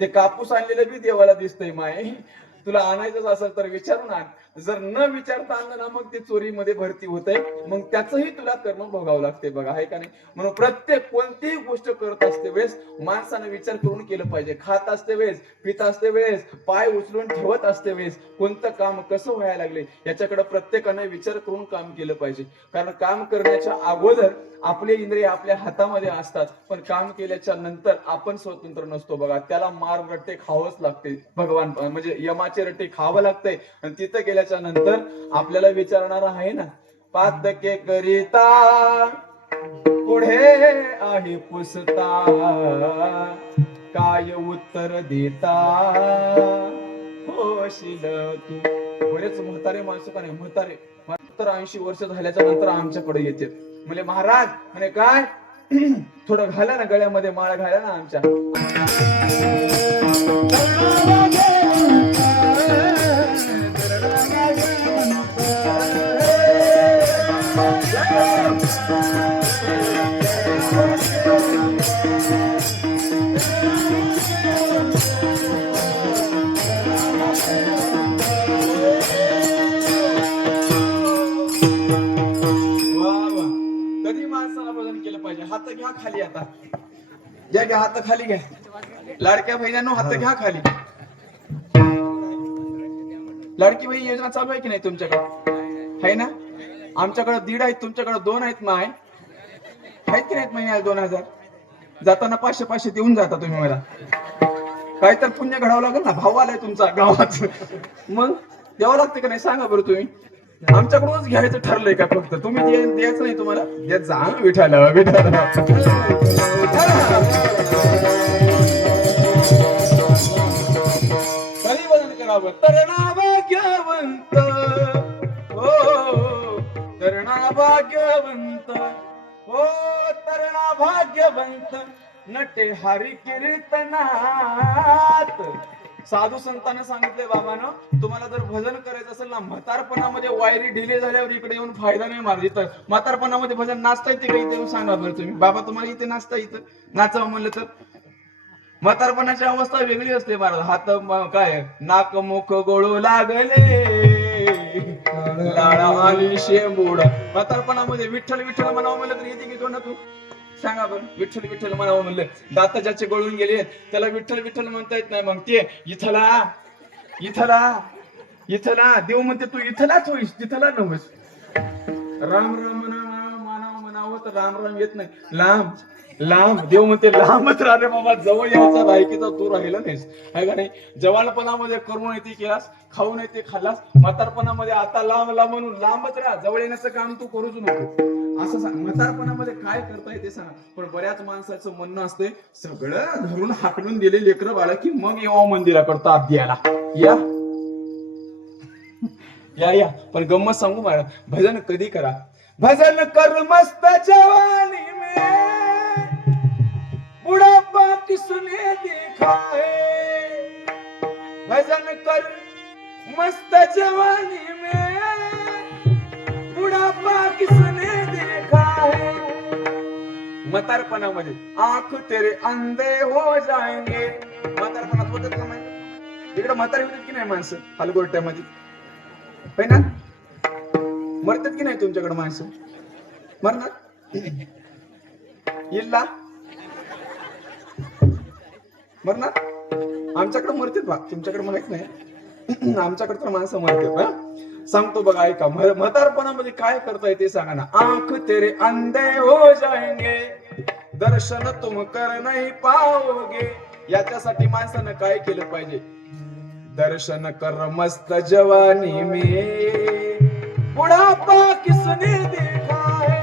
ते कापूस आणलेलं बी देवाला दिसतंय माय, तुला आणायचंच असेल तर विचारून आण. जर न विचारता आणलं ना, मग ते चोरीमध्ये भरती होते, मग त्याचंही तुला कर्म भोगावं लागते बघा, आहे का नाही. म्हणून प्रत्येक कोणतीही गोष्ट करत असते वेळेस माणसानं विचार करून केलं पाहिजे. खात असते वेळेस, पित असते वेळेस, पाय उचलून ठेवत असते वेळेस, कोणतं काम कसं व्हायला लागले याच्याकडे प्रत्येकाने विचार करून काम केलं पाहिजे. कारण काम करण्याच्या अगोदर आपले इंद्रिय आपल्या हातामध्ये असतात, पण काम केल्याच्या नंतर आपण स्वतंत्र नसतो बघा. त्याला मार रट्टे खावंच लागते, भगवान म्हणजे यमाचे रट्टे खावं लागतंय. आणि तिथं गेल्याच्या नंतर आपल्याला विचारणार आहे ना, पातके करिता पुढे आहे पुसता, काय उत्तर देता होशील तू. बरेच म्हातारे माणसं का नाही, म्हातारे 80 वर्ष झाल्याच्या नंतर आमच्याकडे येते, म्हणजे महाराज म्हणे काय थोडं घाला ना, गळ्यामध्ये माळ घाला ना आमच्या. कधी माणसाला भजन केलं पाहिजे. हात घ्या खाली, आता घ्या हात खाली घ्या, लाडक्या बहिण्यांनो हात घ्या खाली. लाडकी बहीण योजना चालू आहे की नाही तुमच्याकडे? आहे ना? आमच्याकडे 1.5 आहेत, तुमच्याकडे 2 आहेत. माय आहेत की नाहीत महिन्याला 2,000? जाताना 500 देऊन जाता तुम्ही मला. काय तर पुण्य घडावं लागेल ना. भाऊ आलाय तुमचा गावात, मग द्यावं लागतं का नाही सांगा बरं तुम्ही. आमच्याकडूनच घ्यायचं ठरलंय का फक्त? तुम्ही द्यायचं नाही तुम्हाला? द्यायचं जा विठाला विठाला. कधी बदल करावं तरणा भाग्यवंत, हो तरणा भाग्यवंत, हो तरणा भाग्यवंत, नटे हरी कीर्तनात. साधू संतांना सांगितले बाबांनो, तुम्हाला जर भजन करायचं असेल ना, म्हातारपणामध्ये वायरी ढिले झाल्यावर इकडे येऊन फायदा नाही मारत. इथं म्हातारपणामध्ये भजन नाचता येते का? इथे येऊन सांगा बरं तुम्ही. बाबा तुम्हाला इथे नाचता इथं नाचावं म्हणलं तर? म्हातारपणाची अवस्था वेगळी असते महाराज. हात काय नाक मुख गोळू लागले, लाडा आणि शेंबूड. म्हातारपणामध्ये विठ्ठल विठ्ठल म्हणावं म्हणलं तर येते की तोंडातून? सांगा बरं. विठ्ठल विठ्ठल म्हणावं म्हणलं, दात ज्याचे गळून गेले त्याला विठ्ठल विठ्ठल म्हणता येत नाही. मग ते इथला इथला इथला देव म्हणते, तू इथलाच होईस तिथला नव्हस. राम राम म्हणावं म्हणावं तर राम राम येत नाही. लांब लांब देव म्हणते, लांबच राहिले बाबा, जवळ यायचा लायकीचा तू राहिला नाहीस. आहे का नाही? जवानपणामध्ये करून येते केलास, खाऊन येते खाल्लास, म्हातारपणामध्ये आता लांब लांब म्हणून लांबच राहा. जवळ येण्याचं काम तू करूच नको असं सांग. म्हातारपणामध्ये काय करताय ते सांगा. पण बऱ्याच माणसाचं म्हणणं असते, सगळं धरून हाकलून दिले लेकरं बाळा की मग येवा मंदिराकडे ताप द्यायला. या या या पण गंमत सांगू मला, भजन कधी करा. भजन कर मस्त जवानी में, बुढ़ापा किसने देखा है. भजन कर मस्त जवानी में, बुढ़ापा किसने देखा है. म्हातारपणामध्ये आंख तेरे अंधे हो जाएंगे. म्हातारपणात होतात का माहिती? इकडे म्हातारी होतात की नाही माणसं हलगोरट्यामध्ये? है ना? मरतात की नाही तुमच्याकडे माणसं? मरणार इल्ला मरणार. आमच्याकडे मरतात बा, तुमच्याकडे माहित नाही. आमच्याकडे तर माणसं मरतात. सांगतो बघा ऐका. म्हातारपणामध्ये काय करताय ते सांगा ना. आंख तेरे अंधे हो जाएंगे, दर्शन तुम कर नहीं पाओगे. याच्यासाठी माणसानं काय केलं पाहिजे? दर्शन कर मस्त जवानी में, बुढ़ापा किसने देखा है.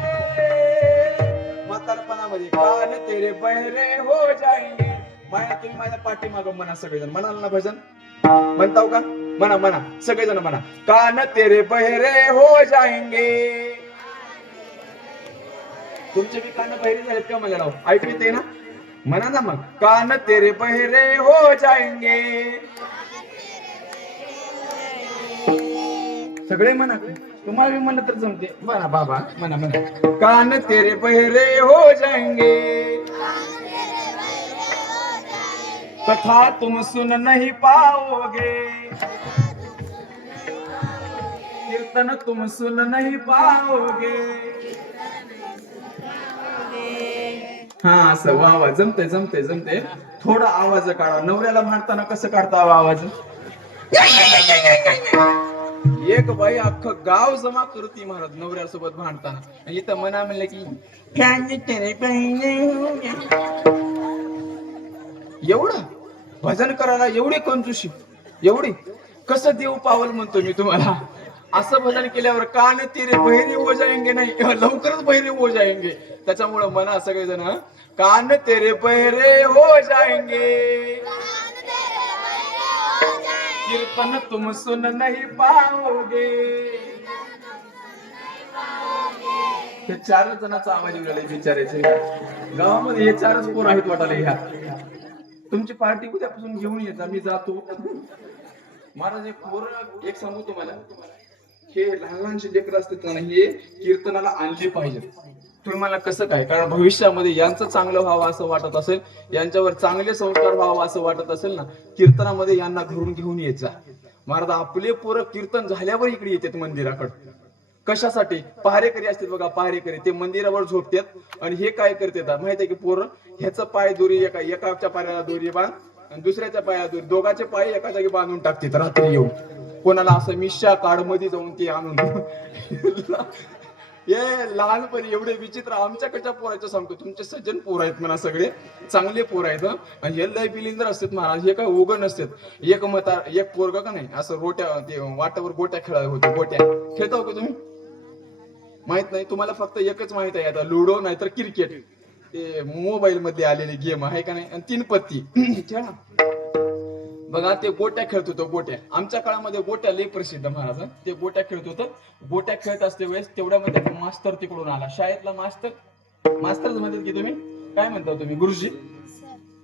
म्हातारपणामध्ये कान तेरे बहरे हो जाएंगे. माया तुम्ही माझ्या पाठीमागं म्हणा सगळेजण. म्हणाल ना भजन? म्हणताव का? म्हणा म्हणा सगळेजण म्हणा. कान तेरे बहरे हो जाएंगे. तुमचे बी कान बहिरे झालेत का मला? ऐकू येते ना? म्हणा ना मग. कान तेरे बहरे हो जाएंगे. सगळे म्हणा. तुम्हाला भी म्हणलं तर जमते. म्हणा बाबा म्हणा म्हणा. कान तेरे बहरे हो जाएंगे, कथा तुम सुन नहीं पाओगे, कीर्तन तुम सुन नहीं पाओगे. हा असं वा वा जमते जमते जमते. थोडा आवाज काढा. नवऱ्याला भांडताना कसं काढता आवाज? एक बाई अख्खं गाव जमा करती महाराज नवऱ्यासोबत भांडताना. इथं मना म्हणलं की एवढं भजन करायला एवढी कंजूशी, एवढी कसं देव पावल म्हणतो मी तुम्हाला. असं भजन केल्यावर कान तेरे बहिरे हो जाएंगे नाही, लवकरच बहिरे हो जाएंगे. त्याच्यामुळे म्हणा सगळेजण, कान तेरे बहिरे हो जाएंगे, कीर्तन तुम सुन नहीं पाओगे. हे 4 जणांचा आवाज येऊ लागला बिचारायचे. गावामध्ये हे 4च पोर आहेत वाटायला. ह्या तुमची पार्टी उद्यापासून घेऊन येता. मी जातो महाराज. एक पोर एक सांगू तुम्हाला, हे लहान लहानशे लेकर असतात ना, हे कीर्तनाला आणले पाहिजेत. तुम्ही मला कसं काय? कारण भविष्यामध्ये यांचं चांगलं व्हावं असं वाटत असेल, यांच्यावर चांगले संस्कार व्हावं असं वाटत असेल ना, कीर्तनामध्ये यांना घरून घेऊन येत जा महाराज. आपले पोरं कीर्तन झाल्यावर इकडे येतात मंदिराकडे. कशासाठी? पहारेकरी असतात बघा, पहारेकरी ते मंदिरावर झोपतात आणि हे काय करतात माहिती आहे की पोरं ह्याचं पाय दोरी एकाच्या पायाला दोरी बांध आणि दुसऱ्याच्या पायाला दोरी, दोघांचे पाय एका जागी बांधून टाकतात रात्री येऊन. कोणाला असं मिशा कार्ड मध्ये जाऊन ते आणून हे लहानपणी एवढे विचित्र आमच्याकडच्या पोराचं सांगतो. तुमचे सज्जन पोर आहेत म्हणा, सगळे चांगले पोर आहेत आणि हे लय बिलिंदर असतात महाराज. हे काय उगं नसतात. एक पोरगा का नाही असं रोट्या ते वाटावर गोट्या खेळायला होते. गोट्या खेळता का तुम्ही? माहित नाही तुम्हाला? फक्त एकच माहित आहे आता, लुडो नाही तर क्रिकेट. ते मोबाईल मध्ये आलेली गेम आहे का नाही. आणि 3 पत्ती खेळा बघा. ते गोट्या खेळत होतो. गोट्या आमच्या काळामध्ये गोट्या लय प्रसिद्ध महाराज. ते गोट्या खेळत होतं. गोट्या खेळत असते वेळेस तेवढ्यामध्ये मास्तर तिकडून आला. शाळेतला मास्तर म्हणतात की तुम्ही काय म्हणता तुम्ही? गुरुजी,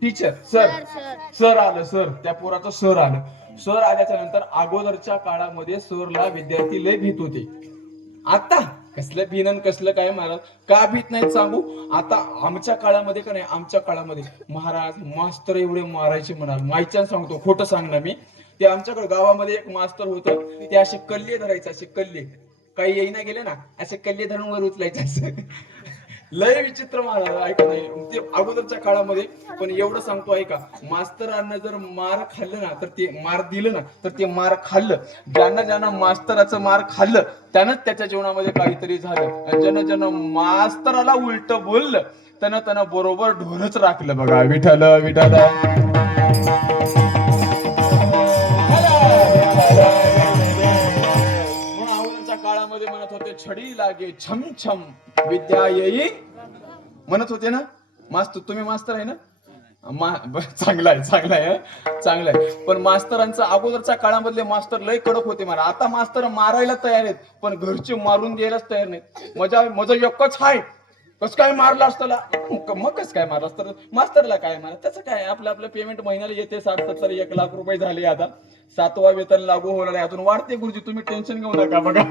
टीचर, सर आलं. सर त्या पोराचं सर आलं. सर आल्याच्या नंतर अगोदरच्या काळामध्ये सरला विद्यार्थी लय भीत होते. आता कसलं भिनन कसलं काय महाराज, का भीत नाहीत सांगू. आता आमच्या काळामध्ये का नाही, आमच्या काळामध्ये महाराज मास्तर एवढे मारायचे म्हणाल. माईच्यान सांगतो, खोटं सांगणार मी. ते आमच्याकडे गावामध्ये एक मास्तर होतं. ते असे कल्ले धरायचे. असे कल्ले काही येईना गेले ना, असे कल्ले धरून वर उचलायचे असं. लय विचित्र महाराज ऐका नाही ते अगोदरच्या काळामध्ये. पण एवढं सांगतो ऐका, मास्तरांना जर मार खाल्लं ना, तर ते मार दिलं ना, तर ते मार खाल्लं. ज्यानं मास्तराचं मार खाल्लं त्यानंच त्याच्या जीवनामध्ये काहीतरी झालं. आणि ज्यानं मास्तराला उलट बोललं त्यानं बरोबर ढोरच राखलं बघा. विठ्ठल विठ्ठल. काळामध्ये म्हणत होते छडी लागे छम छम विद्या येई म्हणत होते ना. तुम्ही मास्तर आहे ना? चांगला आहे. पण मास्तरांचा अगोदरच्या काळामधले मास्तर लय कडक होते मला. आता मास्तर मारायला तयार आहेत पण घरचे मारून द्यायलाच तयार नाहीत. माझं एकच आहे. कस काय मारलं असतं? मग कस काय मारलं असतं? मास्तरला काय मारलं? त्याचं काय, आपलं पेमेंट महिन्याला येते 60-70 1 लाख रुपये झाले. आता 7वं वेतन लागू होणार आहे. अजून वाढते गुरुजी, तुम्ही टेन्शन घेऊ नका. बघा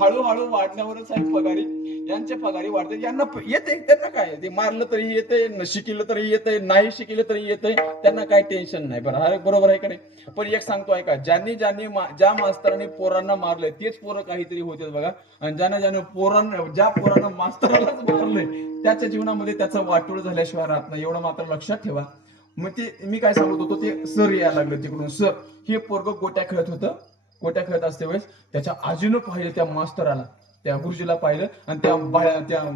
हळूहळू वाढण्यावरच आहे पगारी. यांच्या पगारी वाढते. यांना येते, त्यांना काय, ते मारलं तरी येते, शिकलं तरी येते, नाही शिकलं तरी येते. त्यांना काय टेन्शन नाही. बरोबर आहे का नाही? पण एक सांगतो ऐका, ज्या मास्तरांनी पोरांना मारलंय तेच पोरं काहीतरी होते बघा. आणि ज्या पोरांना मास्तरालाच मारलंय त्याच्या जीवनामध्ये त्याचं वाटोळ झाल्याशिवाय राहत नाही. एवढं मात्र लक्षात ठेवा. मग ते मी काय सांगत होतो, ते सर यायला लागलं तिकडून. सर हे पोरग गोट्या खेळत होतं. गोट्या खेळत असते वेळेस त्याच्या आजीनं पाहिलं त्या मास्तराला, त्या गुरुजीला पाहिलं. आणि त्या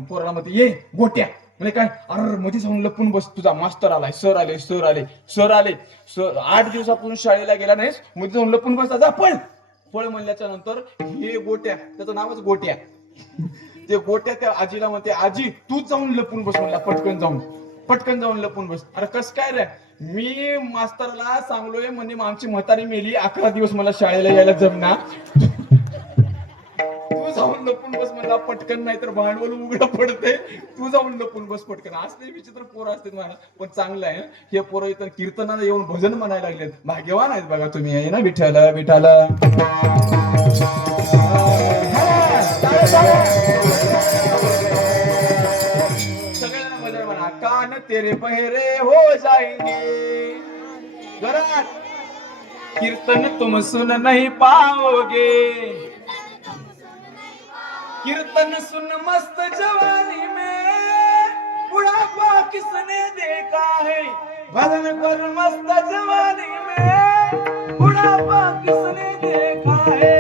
पोराला मध्ये ये गोट्या म्हणजे काय, अरे मध्ये जाऊन लपून बस, तुझा मास्तर आलाय. सर आले. 8 दिवसापूर्वी शाळेला गेला नाहीस, मध्ये जाऊन लपून बस, जा पळ म्हणल्याच्या नंतर हे गोट्या, त्याचं नावच गोट्या. ते गोट्या त्या आजीला म्हणते, आजी तूच जाऊन लपून बस म्हणला. पटकन जाऊन लपून बस. अरे कस काय रे? मी मास्तरला सांगलोय म्हणजे आमची म्हातारी मेली, 11 दिवस मला शाळेला यायला जमना. तू जाऊन लपून बस म्हणला पटकन, नाही तर भांडवल उघडं पडते. तू जाऊन लपून बस पटकन. असले विचित्र पोरं असतात मला. पण चांगलं आहे हे पोरं. इतर कीर्तनाला येऊन भजन म्हणायला लागलेत. भाग्यवान आहेत बघा तुम्ही, आहे ना. विठ्ठल सगळ्यांना भजन म्हणा. कान तेरे बहरे हो जाएंगे, घरात कीर्तन तुम सुन नहीं पाओगे. कीर्तन सुन मस्त जवानी में, बुढ़ापा किसने देखा है. भजन कर मस्त जवानी में, बुढ़ापा किसने देखा है.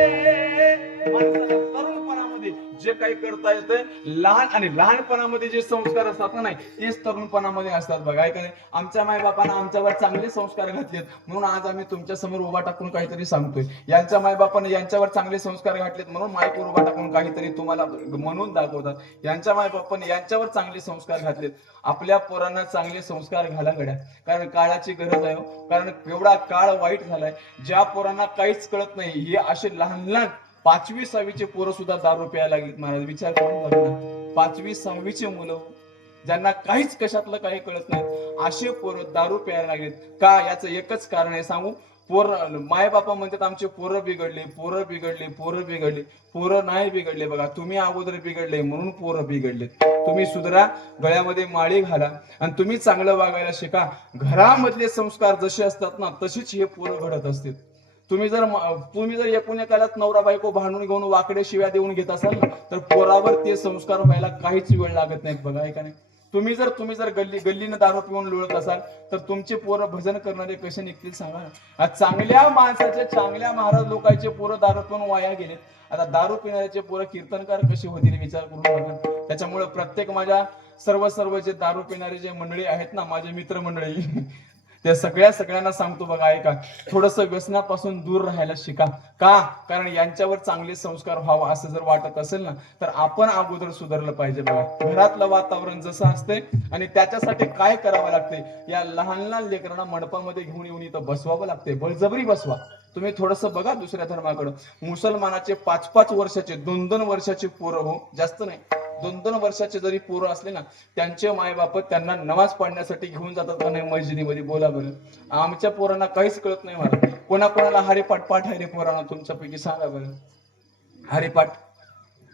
तरुणपणामध्ये जे काही करता येतंय, लहानपणामध्ये जे संस्कार असतात ना, नाही तेच तरुणपणामध्ये असतात बघा. काय नाही, आमच्या मायबापांना आमच्यावर चांगले संस्कार घातलेत म्हणून आज आम्ही तुमच्या समोर उभा टाकून काहीतरी सांगतोय. यांच्या मायबापाने यांच्यावर चांगले संस्कार घातलेत म्हणून माईकवर उभा टाकून काहीतरी तुम्हाला म्हणून दाखवतात. यांच्या मायबापाने यांच्यावर चांगले संस्कार घातलेत. आपल्या पोरांना चांगले संस्कार घाला गड्या, कारण काळाची गरज आहे. कारण एवढा काळ वाईट झालाय. ज्या पोरांना काहीच कळत नाही, हे असे लहान 5वी 6वीचे पोरं सुद्धा दारू प्यायला लागलीत महाराज. विचार करून बघा ना, 5वी 6वीचे मुलं ज्यांना काहीच कशातलं काही कळत नाही, असे पोरं दारू प्यायला लागलेत. का? याचं एकच कारण आहे सांगू. माय बापा म्हणतात आमचे पोरं बिघडले. पोरं नाही बिघडले बघा, तुम्ही अगोदर बिघडले म्हणून पोरं बिघडले. तुम्ही सुधरा, गळ्यामध्ये माळी घाला आणि तुम्ही चांगलं वागायला शिका. घरामधले संस्कार जसे असतात ना, तशीच हे पोरं घडत असतील. तुम्ही जर एकालाच नवरा बायको भांडून घेऊन वाकडे शिव्या देऊन घेत असाल ना, तर पोरावर ते संस्कार व्हायला काहीच वेळ लागत नाहीत बघा. आहे का नाही? तुम्ही जर गल्लीनं दारू पिऊन लोळत असाल तर तुमचे पोरं भजन करणारे कसे निघतील सांगा ना. आज चांगल्या माणसाचे चांगल्या महाराज लोकांचे पोरं दारू पिऊन वाया गेले. आता दारू पिणाऱ्याचे पोरं कीर्तनकार कसे होतील विचार करून बघा. त्याच्यामुळे प्रत्येक माझ्या सर्व जे दारू पिणारे जे मंडळी आहेत ना, माझे मित्र मंडळी, त्या सगळ्यांना सांगतो बघा, ऐका, थोडस व्यसनापासून दूर राहायला शिका. का? कारण यांच्यावर चांगले संस्कार व्हावा असं जर वाटत असेल ना तर आपण अगोदर सुधारलं पाहिजे बघा. घरातलं वातावरण जसं असते आणि त्याच्यासाठी काय करावं लागते, या लहान लहान लेकरांना मंडपामध्ये घेऊन येऊन इथं बसवावं लागते. बळजबरी बसवा. तुम्ही थोडस बघा दुसऱ्या धर्माकडं. मुसलमानाचे 5-5 वर्षाचे 2-2 वर्षाचे पोरं, हो जास्त नाही, 2-2 वर्षाचे जरी पोरं असले ना, त्यांचे मायबाप त्यांना नमाज पढण्यासाठी घेऊन जातात का नाही मस्जिदीमध्ये? बोला बरं. आमच्या पोरांना काहीच कळत नाही. मला कोणाकोणाला हरिपाठ पाठ आहे रे पोरांना तुमच्यापैकी? सांगा बरं. हरिपाठ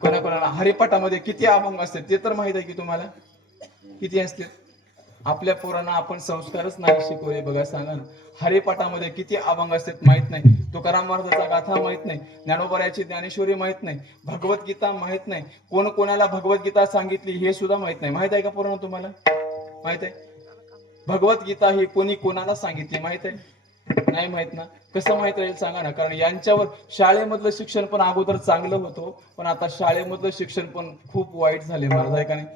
कोणाकोणाला? हरिपाठामध्ये किती अभंग असते ते तर माहित आहे की तुम्हाला? किती असते? आपल्या पोरांना आपण संस्कारच नाही शिकवले बघा. सांगा ना, हरिपाठामध्ये किती अभंग असतात माहित नाही. तुकाराम महाराजांचा गाथा माहित नाही. ज्ञानोबरायाची ज्ञानेश्वरी माहित नाही. भगवद्गीता माहित नाही. कोण कोणाला भगवद्गीता सांगितली हे सुद्धा माहित नाही. माहित आहे का पोरांनो तुम्हाला? माहित आहे? भगवद्गीता ही कोणी कोणाला सांगितली माहित आहे? नाही माहित ना. कसं माहित राहील सांगा ना. कारण यांच्यावर शाळेमधलं शिक्षण पण अगोदर चांगलं होतं, पण आता शाळेमधलं शिक्षण पण खूप वाईट झाले महाराज, आहे का नाही?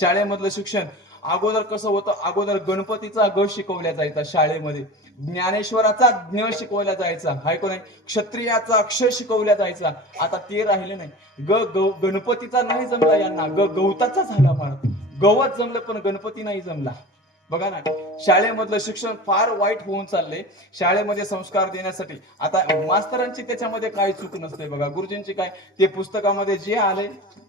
शाळेमधलं शिक्षण अगोदर कसं होतं, अगोदर गणपतीचा ग शिकवल्या जायचा शाळेमध्ये, ज्ञानेश्वराचा ज्ञ शिकवला जायचा, हाय को नाही, क्षत्रियाचा अक्षर शिकवला जायचा. आता ते राहिले नाही. गणपतीचा नाही जमला यांना, गवताचा झाला महाराज. गवत जमलं पण गणपती नाही जमला. बघा ना, शाळेमधलं शिक्षण फार वाईट होऊन चाललंय. शाळेमध्ये संस्कार देण्यासाठी आता मास्तरांची त्याच्यामध्ये काही चूक नसते बघा. गुरुजींची काय, ते पुस्तकामध्ये जे आले,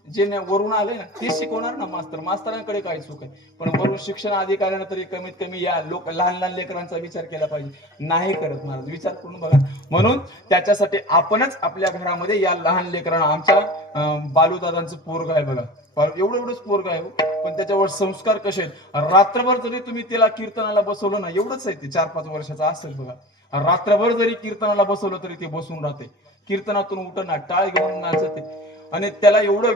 जे वरून आले ना ते शिकवणार ना मास्तरांकडे काय चूक आहे. पण वरून शिक्षण अधिकाऱ्यानं तरी कमीत कमी या लहान लहान लेकरांचा विचार केला पाहिजे. नाही करत महाराज, विचार करून बघा. म्हणून त्याच्यासाठी आपणच आपल्या घरामध्ये या लहान लेकरांना, आमच्या बालूदादांचं पोरग आहे बघा, एवढंच पोरग आहे, पण त्याच्यावर संस्कार कसे आहेत. रात्रभर जरी तुम्ही त्याला कीर्तनाला बसवलं ना, एवढंच आहे ते 4-5 वर्षाचा असेल बघा, रात्रभर जरी कीर्तनाला बसवलं तरी ते बसून राहते. कीर्तनातून उठना, टाळ घेऊन नाचते. आणि त्याला एवढं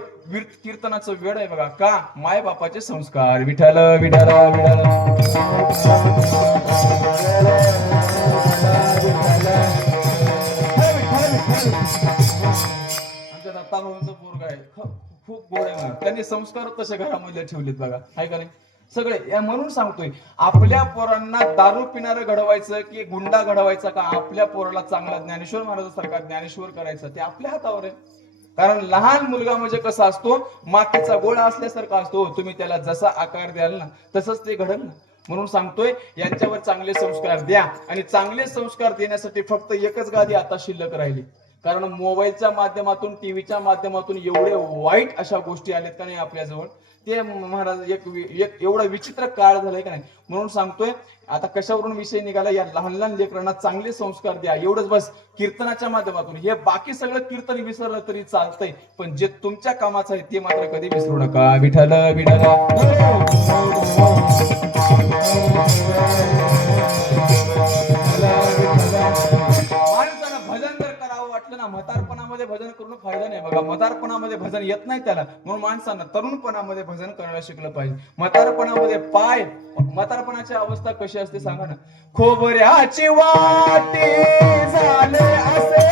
कीर्तनाचं वेळ आहे बघा. का? माय बापाचे संस्कार. विठ्ठल विठ्ठल विठ्ठल. आमच्या दत्ताभाऊंचं पोरग आहे, खूप गोड आहे. त्यांनी संस्कार तसे घरामध्ये ठेवलेत बघा, आहे का नाही सगळे. या म्हणून सांगतोय, आपल्या पोरांना दारू पिणारं घडवायचं की गुंडा घडवायचा, का आपल्या पोराला चांगला ज्ञानेश्वर महाराजांसारखा ज्ञानेश्वर करायचा, ते आपल्या हातावर आहे. कारण लहान मुलगा म्हणजे कसा असतो, मातीचा गोळा असल्यासारखा असतो. तुम्ही त्याला जसा आकार द्याल ना तसंच ते घडल ना. म्हणून सांगतोय, यांच्यावर चांगले संस्कार द्या. आणि चांगले संस्कार देण्यासाठी फक्त एकच गादी आता शिल्लक राहिली. कारण मोबाईलच्या माध्यमातून, टीव्हीच्या माध्यमातून एवढे वाईट अशा गोष्टी आल्यात का नाही आपल्याजवळ, ते महाराज एक एवढा विचित्र काळ झालाय का नाही. म्हणून सांगतोय, आता कशावरून विषय निघाला, या लहान लहान लेकरांना चांगले संस्कार द्या, एवढंच बस. कीर्तनाच्या माध्यमातून हे बाकी सगळं कीर्तन विसरलं तरी चालतंय, पण जे तुमच्या कामाचं आहे ते मात्र कधी विसरू नका. विठ्ठल विठ्ठल. भजन जर करावं वाटलं ना, म्हातारपणामध्ये भजन करून फायदा नाही बघा. म्हातारपणामध्ये भजन येत नाही त्याला. म्हणून माणसानं तरुणपणामध्ये भजन करायला शिकलं पाहिजे. म्हातारपणामध्ये म्हातारपणाची अवस्था कशी असते सांगा ना. खोबऱ्याची वाटी झाले असे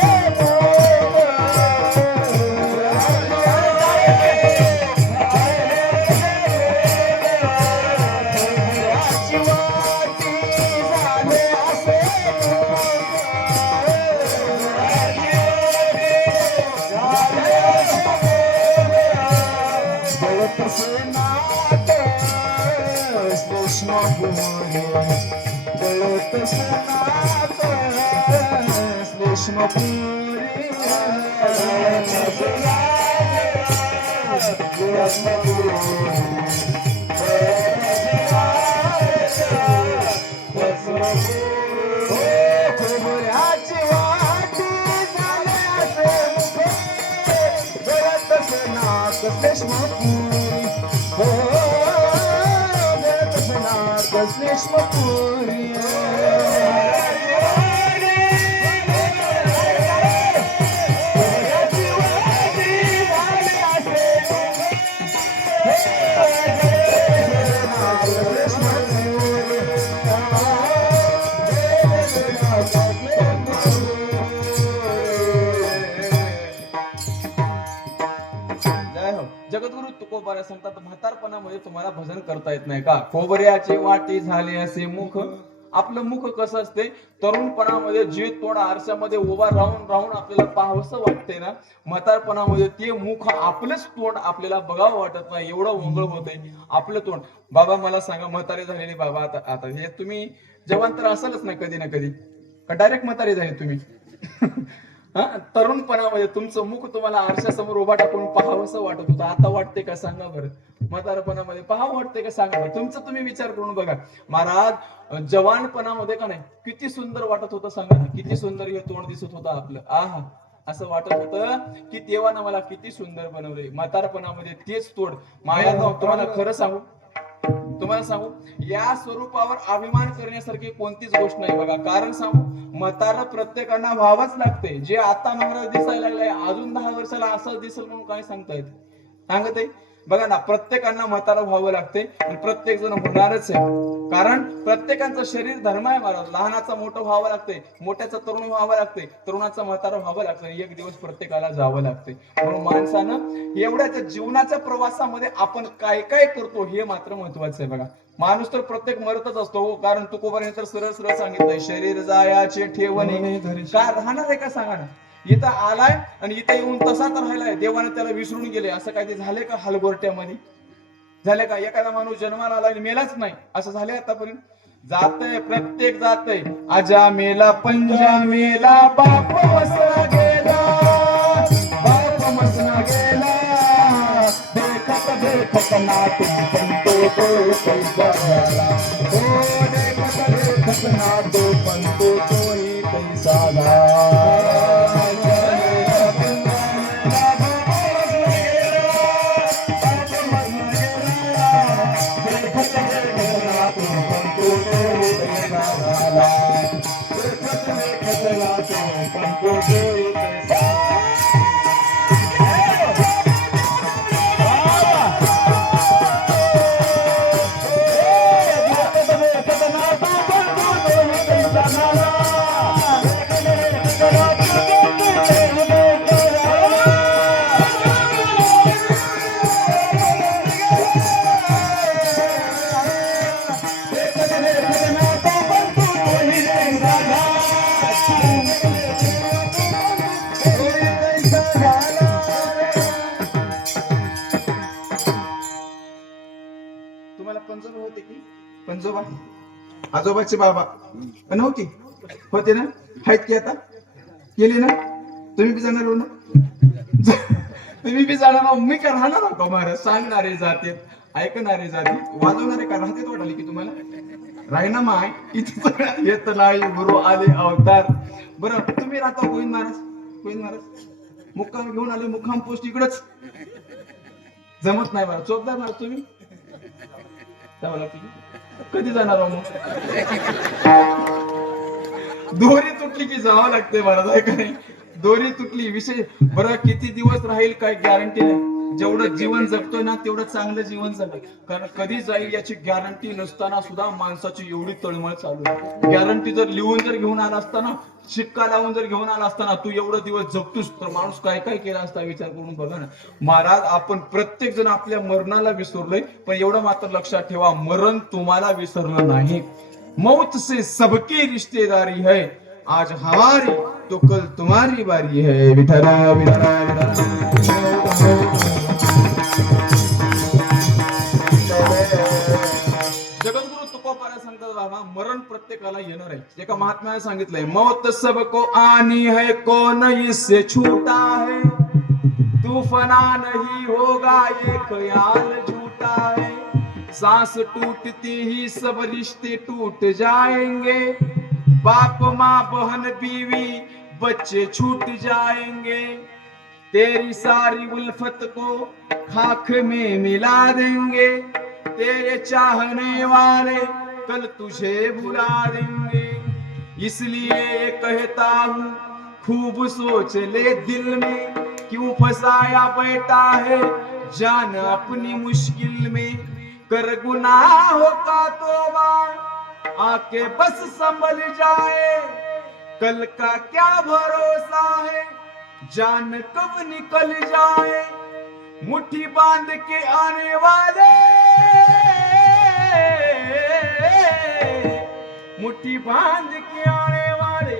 तुकोबारा सांगतात म्हातारपणामध्ये तुम्हाला भजन करता येत नाही का? खोबऱ्याचे वाटी झाले असे मुख. आपलं मुख कसं असते, तरुणपणामध्ये जे तोंड आरशामध्ये उभा राहून राहून आपल्याला पाहावंसं वाटते ना, म्हातारपणामध्ये ते मुख आपलंच तोंड आपल्याला बघावं वाटत नाही, एवढं ओंगळ होतंय आपलं तोंड. बाबा मला सांगा, म्हातारे झालेले बाबा, आता आता हे तुम्ही जवान तर असालच ना कधी ना कधी, का डायरेक्ट म्हातारे झाले तुम्ही? हा, तरुणपणामध्ये तुमचं मुख तुम्हाला आरशासमोर उभा टाकून पाहावंसं वाटत होतं, आता वाटते का सांगा बरं? म्हातारपणामध्ये पाहावं वाटते का सांगा बरं? तुमचं तुम्ही विचार करून बघा. महाराज जवानपणामध्ये का नाही किती सुंदर वाटत होतं सांगा ना, किती सुंदर हे तोंड दिसत होतं आपलं. आहा, असं वाटत होतं की देवानं मला किती सुंदर बनवलंय. म्हातारपणामध्ये तेच तोंड. माया तुम्हाला खरं सांगू, तुम्हाला सांगू, या स्वरूपावर अभिमान करण्यासारखी कोणतीच गोष्ट नाही बघा. कारण सांगू, म्हातारं प्रत्येकांना व्हावंच लागते. जे आता नम्र दिसायला लागलंय, अजून 10 वर्षाला असं दिसेल म्हणून काय सांगता येत सांगत आहे? बघा ना, प्रत्येकांना म्हातारं व्हावं लागते आणि प्रत्येक जण होणारच आहे. कारण प्रत्येकाचं शरीर धर्म आहे महाराज. लहानाचं मोठं व्हावं लागते, मोठ्याचं तरुण व्हावं लागते, तरुणाचं म्हातारं व्हावं लागतं. एक दिवस प्रत्येकाला जावं लागते. म्हणून माणसानं एवढ्या जीवनाच्या प्रवासामध्ये आपण काय काय करतो हे मात्र महत्वाचं आहे बघा. माणूस तर प्रत्येक मरतच असतो, कारण तुकोबाने तर सरळ सरळ सांगितलंय, शरीर जायाचे ठेवणे का राहणार आहे का सांगा ना. इथं आलाय आणि इथं येऊन तसाच राहिलाय, देवाने त्याला विसरून गेले असं काय ते झाले का? हलगोरट्यामध्ये झाले का? एखादा माणूस जन्माला आला आणि मेलाच नाही असं झालंय आतापर्यंत? जातय, प्रत्येक जातय. आजा मेला, पंजा मेला, बाप मसना गेला, बाप मसना गेला, देखत देखत नातू पंतो तो कैसा झाला, ओ देखत देखत नातू पंतो तोही कैसा झाला. तुम्हाला पंजोबा होते की? पंजोबा आजोबाचे बाबा नव्हती होते ना? आहेत की आता? केली ना? तुम्ही बी जाणार हो ना? तुम्ही बी जाणार हो, मी का राहणार का महाराज? सांगणारे जाते, ऐकणारे जाते, वाजवणारे का राहते वाटली की तुम्हाला? राहिना माय इथे सगळं येत नाही, गुरु आले अवतार. बरं तुम्ही राहता गोविंद महाराज, गोविंद महाराज मुक्काम घेऊन आले, मुक्काम पोस्ट इकडच जमत नाही मला. चोपदार महाराज तुम्ही कधी जाणार हो मग? दोरी तुटली की जावं लागते महाराज, आहे का नाही? दोरी तुटली विषय. बरं किती दिवस राहील काय गॅरंटी नाही. जेवढं जीवन जगतोय ना तेवढं चांगलं जीवन जगत, कारण कधी जाईल याची गॅरंटी नसताना सुद्धा माणसाची एवढी तळमळ चालू आहे. गॅरंटी जर लिहून जर घेऊन आला असताना, शिक्का लावून जर घेऊन आला असताना, तू एवढं दिवस जगतोस तर माणूस काय काय केला असता विचार करून बघा ना महाराज. आपण प्रत्येक जण आपल्या मरणाला विसरलोय, पण एवढं मात्र लक्षात ठेवा, मरण तुम्हाला विसरलं नाही. मौत से सबकी रिश्तेदारी है, आज हमारी तो कल तुम्हारी बारी है. विठला विठला जगद्गुरु तुकोबारा सांगतात बाबा, मरण प्रत्येकाला येणार आहे. एका महात्म्याने सांगितलंय, मौत सबको आनी है, कौन इससे छूटा है, तूफाना नहीं होगा ये ख्याल झूठा है, सांस टूटती ही सब रिश्ते टूट जाएंगे, बाप माँ बहन बीवी बच्चे छूट जाएंगे, तेरी सारी उल्फत को खाक में मिला देंगे, तेरे चाहने वाले कल तुझे भुला देंगे, इसलिए कहता हूँ खूब सोच ले दिल में, क्यों फंसाया बैठा है जान अपनी मुश्किल में, कर गुनाहों का तौबा आके बस संभल जाए, कल का क्या भरोसा है जान कब निकल जाए, मुट्ठी बांध के आने वाले, मुट्ठी बांध के आने वाले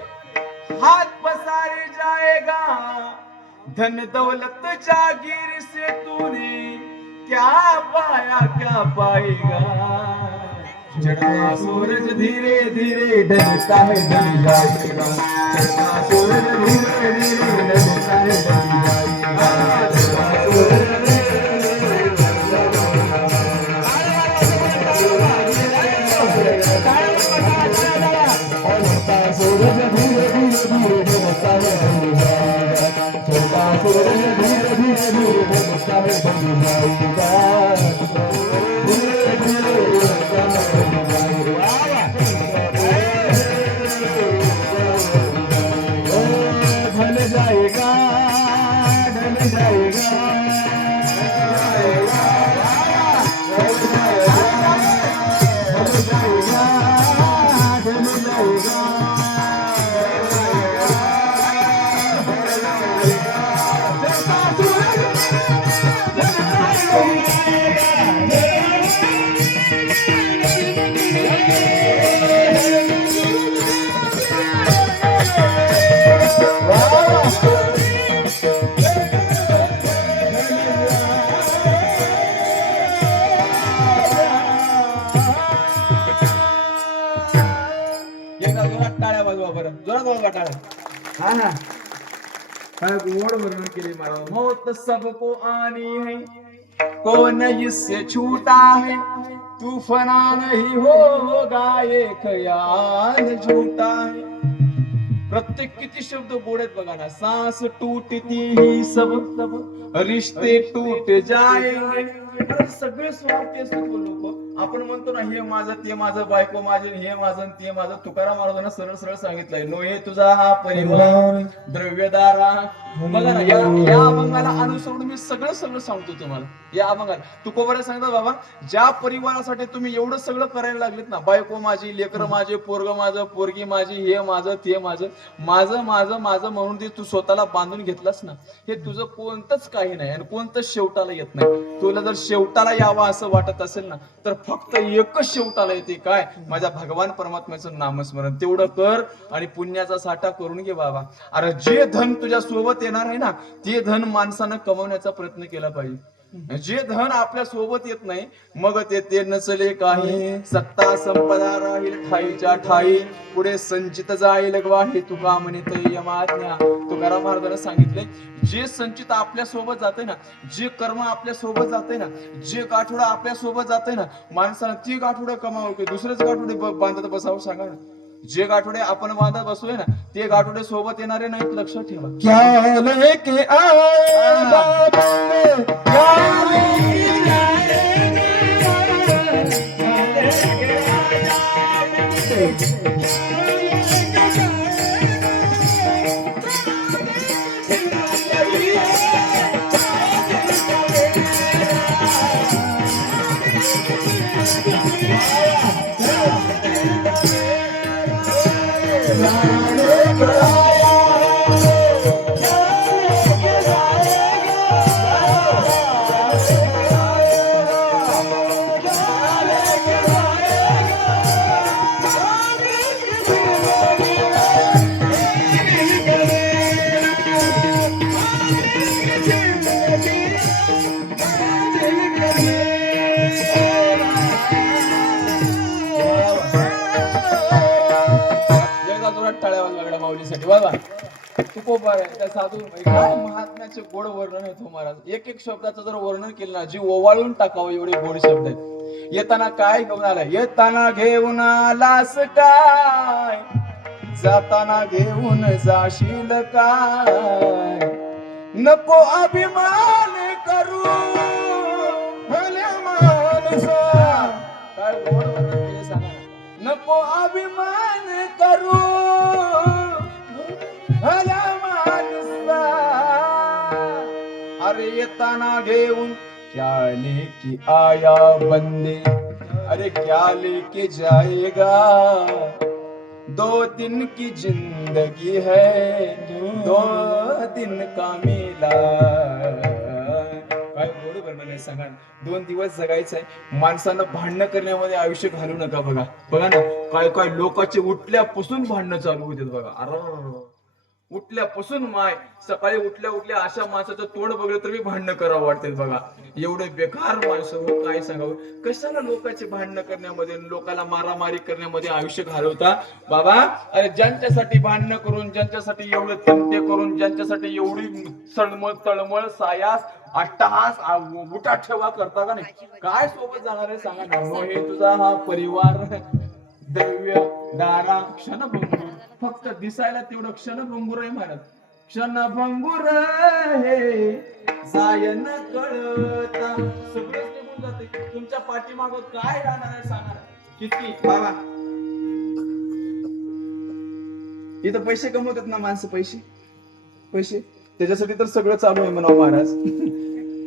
हाथ पसारे जाएगा। धन दौलत जागीर से तूने क्या पाया क्या पाएगा। चढ़ता सूरज धीरे धीरे ढलता है ढल जाएगा। चढ़ता सूरज धीरे धीरे ढलता है ढल जाएगा। चढ़ता सूरज टाळ्या वाजवा बरं, जोरात वाजवा टाळ्या. हा ना, काय गोड वर्णन केले महाराज. मौत सबको आनी है, कौन इससे छूटा है, तूफाना नहीं होगा ये ख्याल झूठा है. प्रत्येक किती शब्द गोड आहेत बघा ना. सांस टूटती ही सब सब रिश्ते टूट जाएंगे. सगळे स्वार्थी असतात लोक. आपण म्हणतो ना हे माझं ते माझं, बायको माझे, हे माझं ते माझं. तुकाराम महाराजांना सरळ सरळ सांगितलंय, नो हे तुझा हा परिवार द्रव्यदारा. बघा ना, या अभंगाला अनुसरून मी सगळं सगळं सांगतो तुम्हाला. या अभंगाला तुकोबारा सांगतात, बाबा ज्या परिवारासाठी तुम्ही एवढं सगळं करायला लागलेत ना, बायको माझी, लेकर माझे, पोरग माझं, पोरगी माझी, हे माझं ते माझं, माझं माझं माझं म्हणून ते तू स्वतःला बांधून घेतलास ना, हे तुझं कोणतंच काही नाही आणि कोणतंच शेवटाला येत नाही. तुला जर शेवटाला यावं असं वाटत असेल ना, तर फक्त एकच शेवटाला येते, काय? माझ्या भगवान परमात्म्याचं नामस्मरण तेवढं कर आणि पुण्याचा साठा करून घे बाबा. अरे जे धन तुझ्या सोबत येणार आहे ना, ते धन माणसानं कमवण्याचा प्रयत्न केला पाहिजे. जे धन आपल्या सोबत येत नाही, मग ते नचले काही. सत्ता संपदा राहील ठाईच्या ठाई, पुढे संचित जाईल ग्वाही. तुका म्हणित यमाज्ञा. तुकाराम महाराजांना सांगितले, जे संचित आपल्या सोबत जाते ना, जे कर्म आपल्या सोबत जाते ना, जे गाठोडं आपल्या सोबत जाते ना, माणसानं ती गाठोडं कमावं की दुसरेच गाठोडे बांधत बसावं सांगा ना. जे गाठोडे आपण बांधत बसलोय ना, ते गाठोडे सोबत येणारे नाहीत, लक्षात ठेवा. क्या लेके आए बाबा, क्या लेके साधू महात्म्याचे गोड वर्णन आहे महाराज. एक एक शब्दाचं जर वर्णन केलं ना, जी ओवाळून टाकावं एवढे गोड शब्द आहेत. येताना काय घेऊन आलाय? येताना घेऊन आलास काय, जाताना घेऊन जाशील काय. नको अभिमान करू भल्या माणसा. काय गोड वर्णन केले सांगा ना. नको अभिमान करू भल्या माणसा. अरे येताना घेऊन क्या लेके आया बंदे, अरे क्या लेके जाएगा. 2 दिन की जिंदगी है, 2 दिन का मेला. काय सांगा ना? 2 दिवस जगायचं आहे. माणसानं भांडणं करण्यामध्ये आयुष्य घालू नका. बघा बघा ना, काय काय लोकांचे उठल्यापासून भांडणं चालू होते बघा. अरे उठल्यापासून माय सकाळी उठल्या उठल्या अशा माणसाचं तोंड बघलं तर मी भांडणं करावं वाटते बघा. एवढे बेकार माणसं हो, काय सांगावं. कशाला लोकांचे भांडणं करण्यामध्ये, लोकांना मारामारी करण्यामध्ये आयुष्य घालवता बाबा. अरे ज्यांच्यासाठी भांडणं करून, ज्यांच्यासाठी एवढं तंटे करून, ज्यांच्यासाठी एवढी सळमळ तळमळ सायास अट्टहास उठा ठेवा करता का नाही, काय सोबत जाणार आहे सांगा ना. हो, हे तुझा हा परिवार दैव्य दारा क्षणभंगूर, फक्त दिसायला तेवढं क्षणभंगूर आहे महाराज. क्षणभंगूर हे जायन कळता सगळंच निघून जाते. तुमच्या पाठीमाग काय राहणार आहे सांगा. किती बाबा इथं पैसे कमवतात ना माणसं, पैसे पैसे त्याच्यासाठी तर सगळं चालू आहे म्हणा महाराज.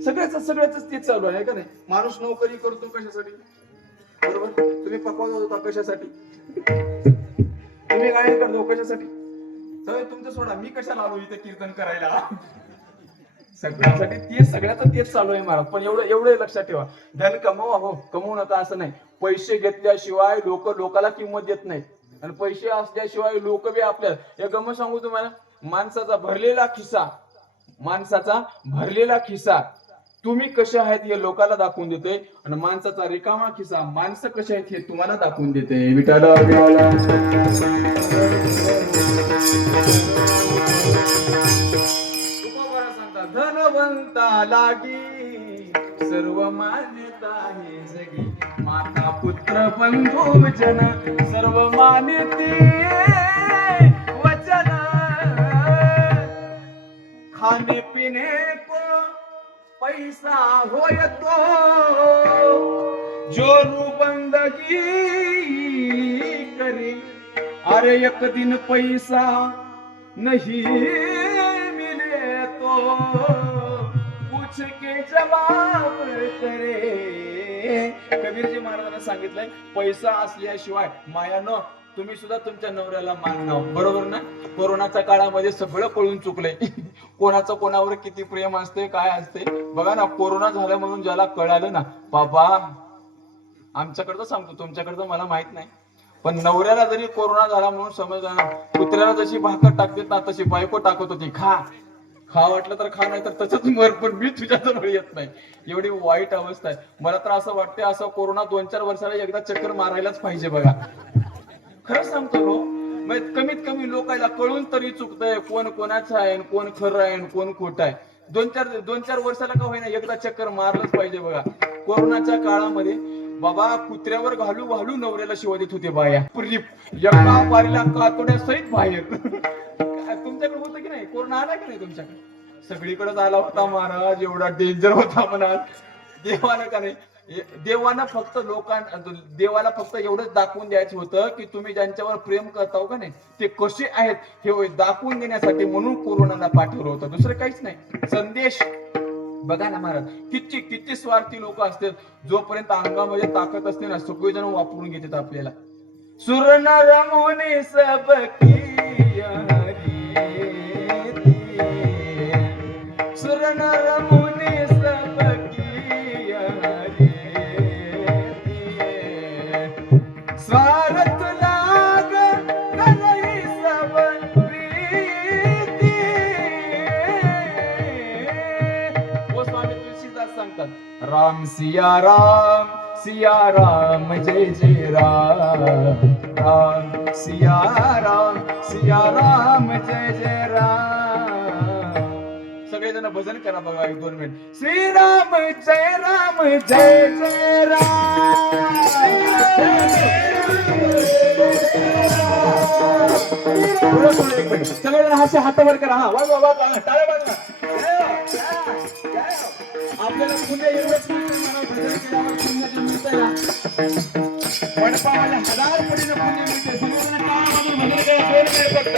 सगळ्याच तेच चालू आहे का नाही. माणूस नोकरी करतो कशासाठी, बरोबर. तुम्ही पकवत होता कशासाठी, तुम्ही गायन करतो कशासाठी. तुमचं सोडा, मी कशाला आलो इथे कीर्तन करायला. सगळ्यासाठी तेच, सगळ्याचं तेच चालू आहे महाराज. पण एवढं लक्षात ठेवा, धन कमवा हो, कमवू नका असं नाही. पैसे घेतल्याशिवाय लोकाला किंमत देत नाही, आणि पैसे असल्याशिवाय लोक बी आपल्याला. एक गंमत सांगू तुम्हाला, माणसाचा भरलेला खिसा तुम्ही कसे आहेत हे लोकाला दाखवून देते, आणि माणसाचा रिकामा खिसा माणसं कसे आहेत हे तुम्हाला दाखवून देते. विठाला सांगता, धनवंता लागी सर्व मान्यता हे जगी, माता पुत्र बंधू जन सर्व मान्यते वचन, खाने पीने को पैसा होय तो, जो रू बंदगी करे, अरे एक दिन पैसा नहीं मिले तो पूछ के जवाब करे. कबीरजी महाराजांना सांगितलंय, पैसा असल्याशिवाय मायानं तुम्ही सुद्धा तुमच्या नवऱ्याला मानणार, बरोबर ना. कोरोनाच्या काळामध्ये सगळं कळून चुकलंय. कोणाचं कोणावर किती प्रेम असते, काय असते बघा ना. कोरोना झालं म्हणून ज्याला कळालं ना, बाबा आमच्याकडचं सांगतो, तुमच्याकडचं मला माहित नाही, पण नवऱ्याला जरी कोरोना झाला म्हणून समजलं ना, कुत्र्याला जशी भाकर टाकते ना तशी बायको टाकत होती. खा वाटलं तर खा, नाही तर तसंच मर, पण मी तुझ्या जवळ येत नाही. एवढी वाईट अवस्था आहे. मला तर असं वाटते, असं कोरोना 2-4 वर्षाला एकदा चक्कर मारायलाच पाहिजे बघा. खरं सांगतो हो, कमीत कमी लोकांना कळून तरी चुकतंय कोण कोणाचं आहे, कोण खरं आहे, कोण खोटं आहे. 2-4 वर्षाला का होईना एकदा चक्कर मारलंच पाहिजे बघा. कोरोनाच्या काळामध्ये बाबा कुत्र्यावर घालू नवऱ्याला शिवा देत होते बाया. एका पारीला कातोड्या सहित बाहेर. तुमच्याकडे होतं की नाही, कोरोना आला की नाही तुमच्याकडे. सगळीकडे आला होता महाराज, एवढा डेंजर होता म्हणा. देवानं का नाही, देवाला फक्त एवढंच दाखवून द्यायचं होतं की तुम्ही ज्यांच्यावर प्रेम करताव का नाही ते कसे आहेत हे दाखवून देण्यासाठी, म्हणून कोरोनाला पाठवलं होतं, दुसरं काहीच नाही. संदेश बघा ना महाराज, किती स्वार्थी लोक असतात. जोपर्यंत अंगामध्ये ताकद असते ना, सगळेजण वापरून घेतात आपल्याला. सुर नर मुनी सबकी सुर नर मुनी सबकी स्वार्थ लाग करही सब प्रीती. वो स्वामी तुलसीदास सांगतात, राम सिया राम जय जय राम, राम सिया राम जय जय राम. सगळेजण भजन करा बघा 1-2 मिनिट. श्रीराम जय जय राम. सगळेजण हातावर करा. हा वा वा वा, टाळ्या वाजवा. आपल्याला पुण्य एवढंच भजन केल्यावर पुण्य मिळतंय ना, मंडपावाल्या 1000 पटीनं पुण्य मिळते. सगळेजण टाळ्या वाजवून भजन करा, जोर नाही फक्त.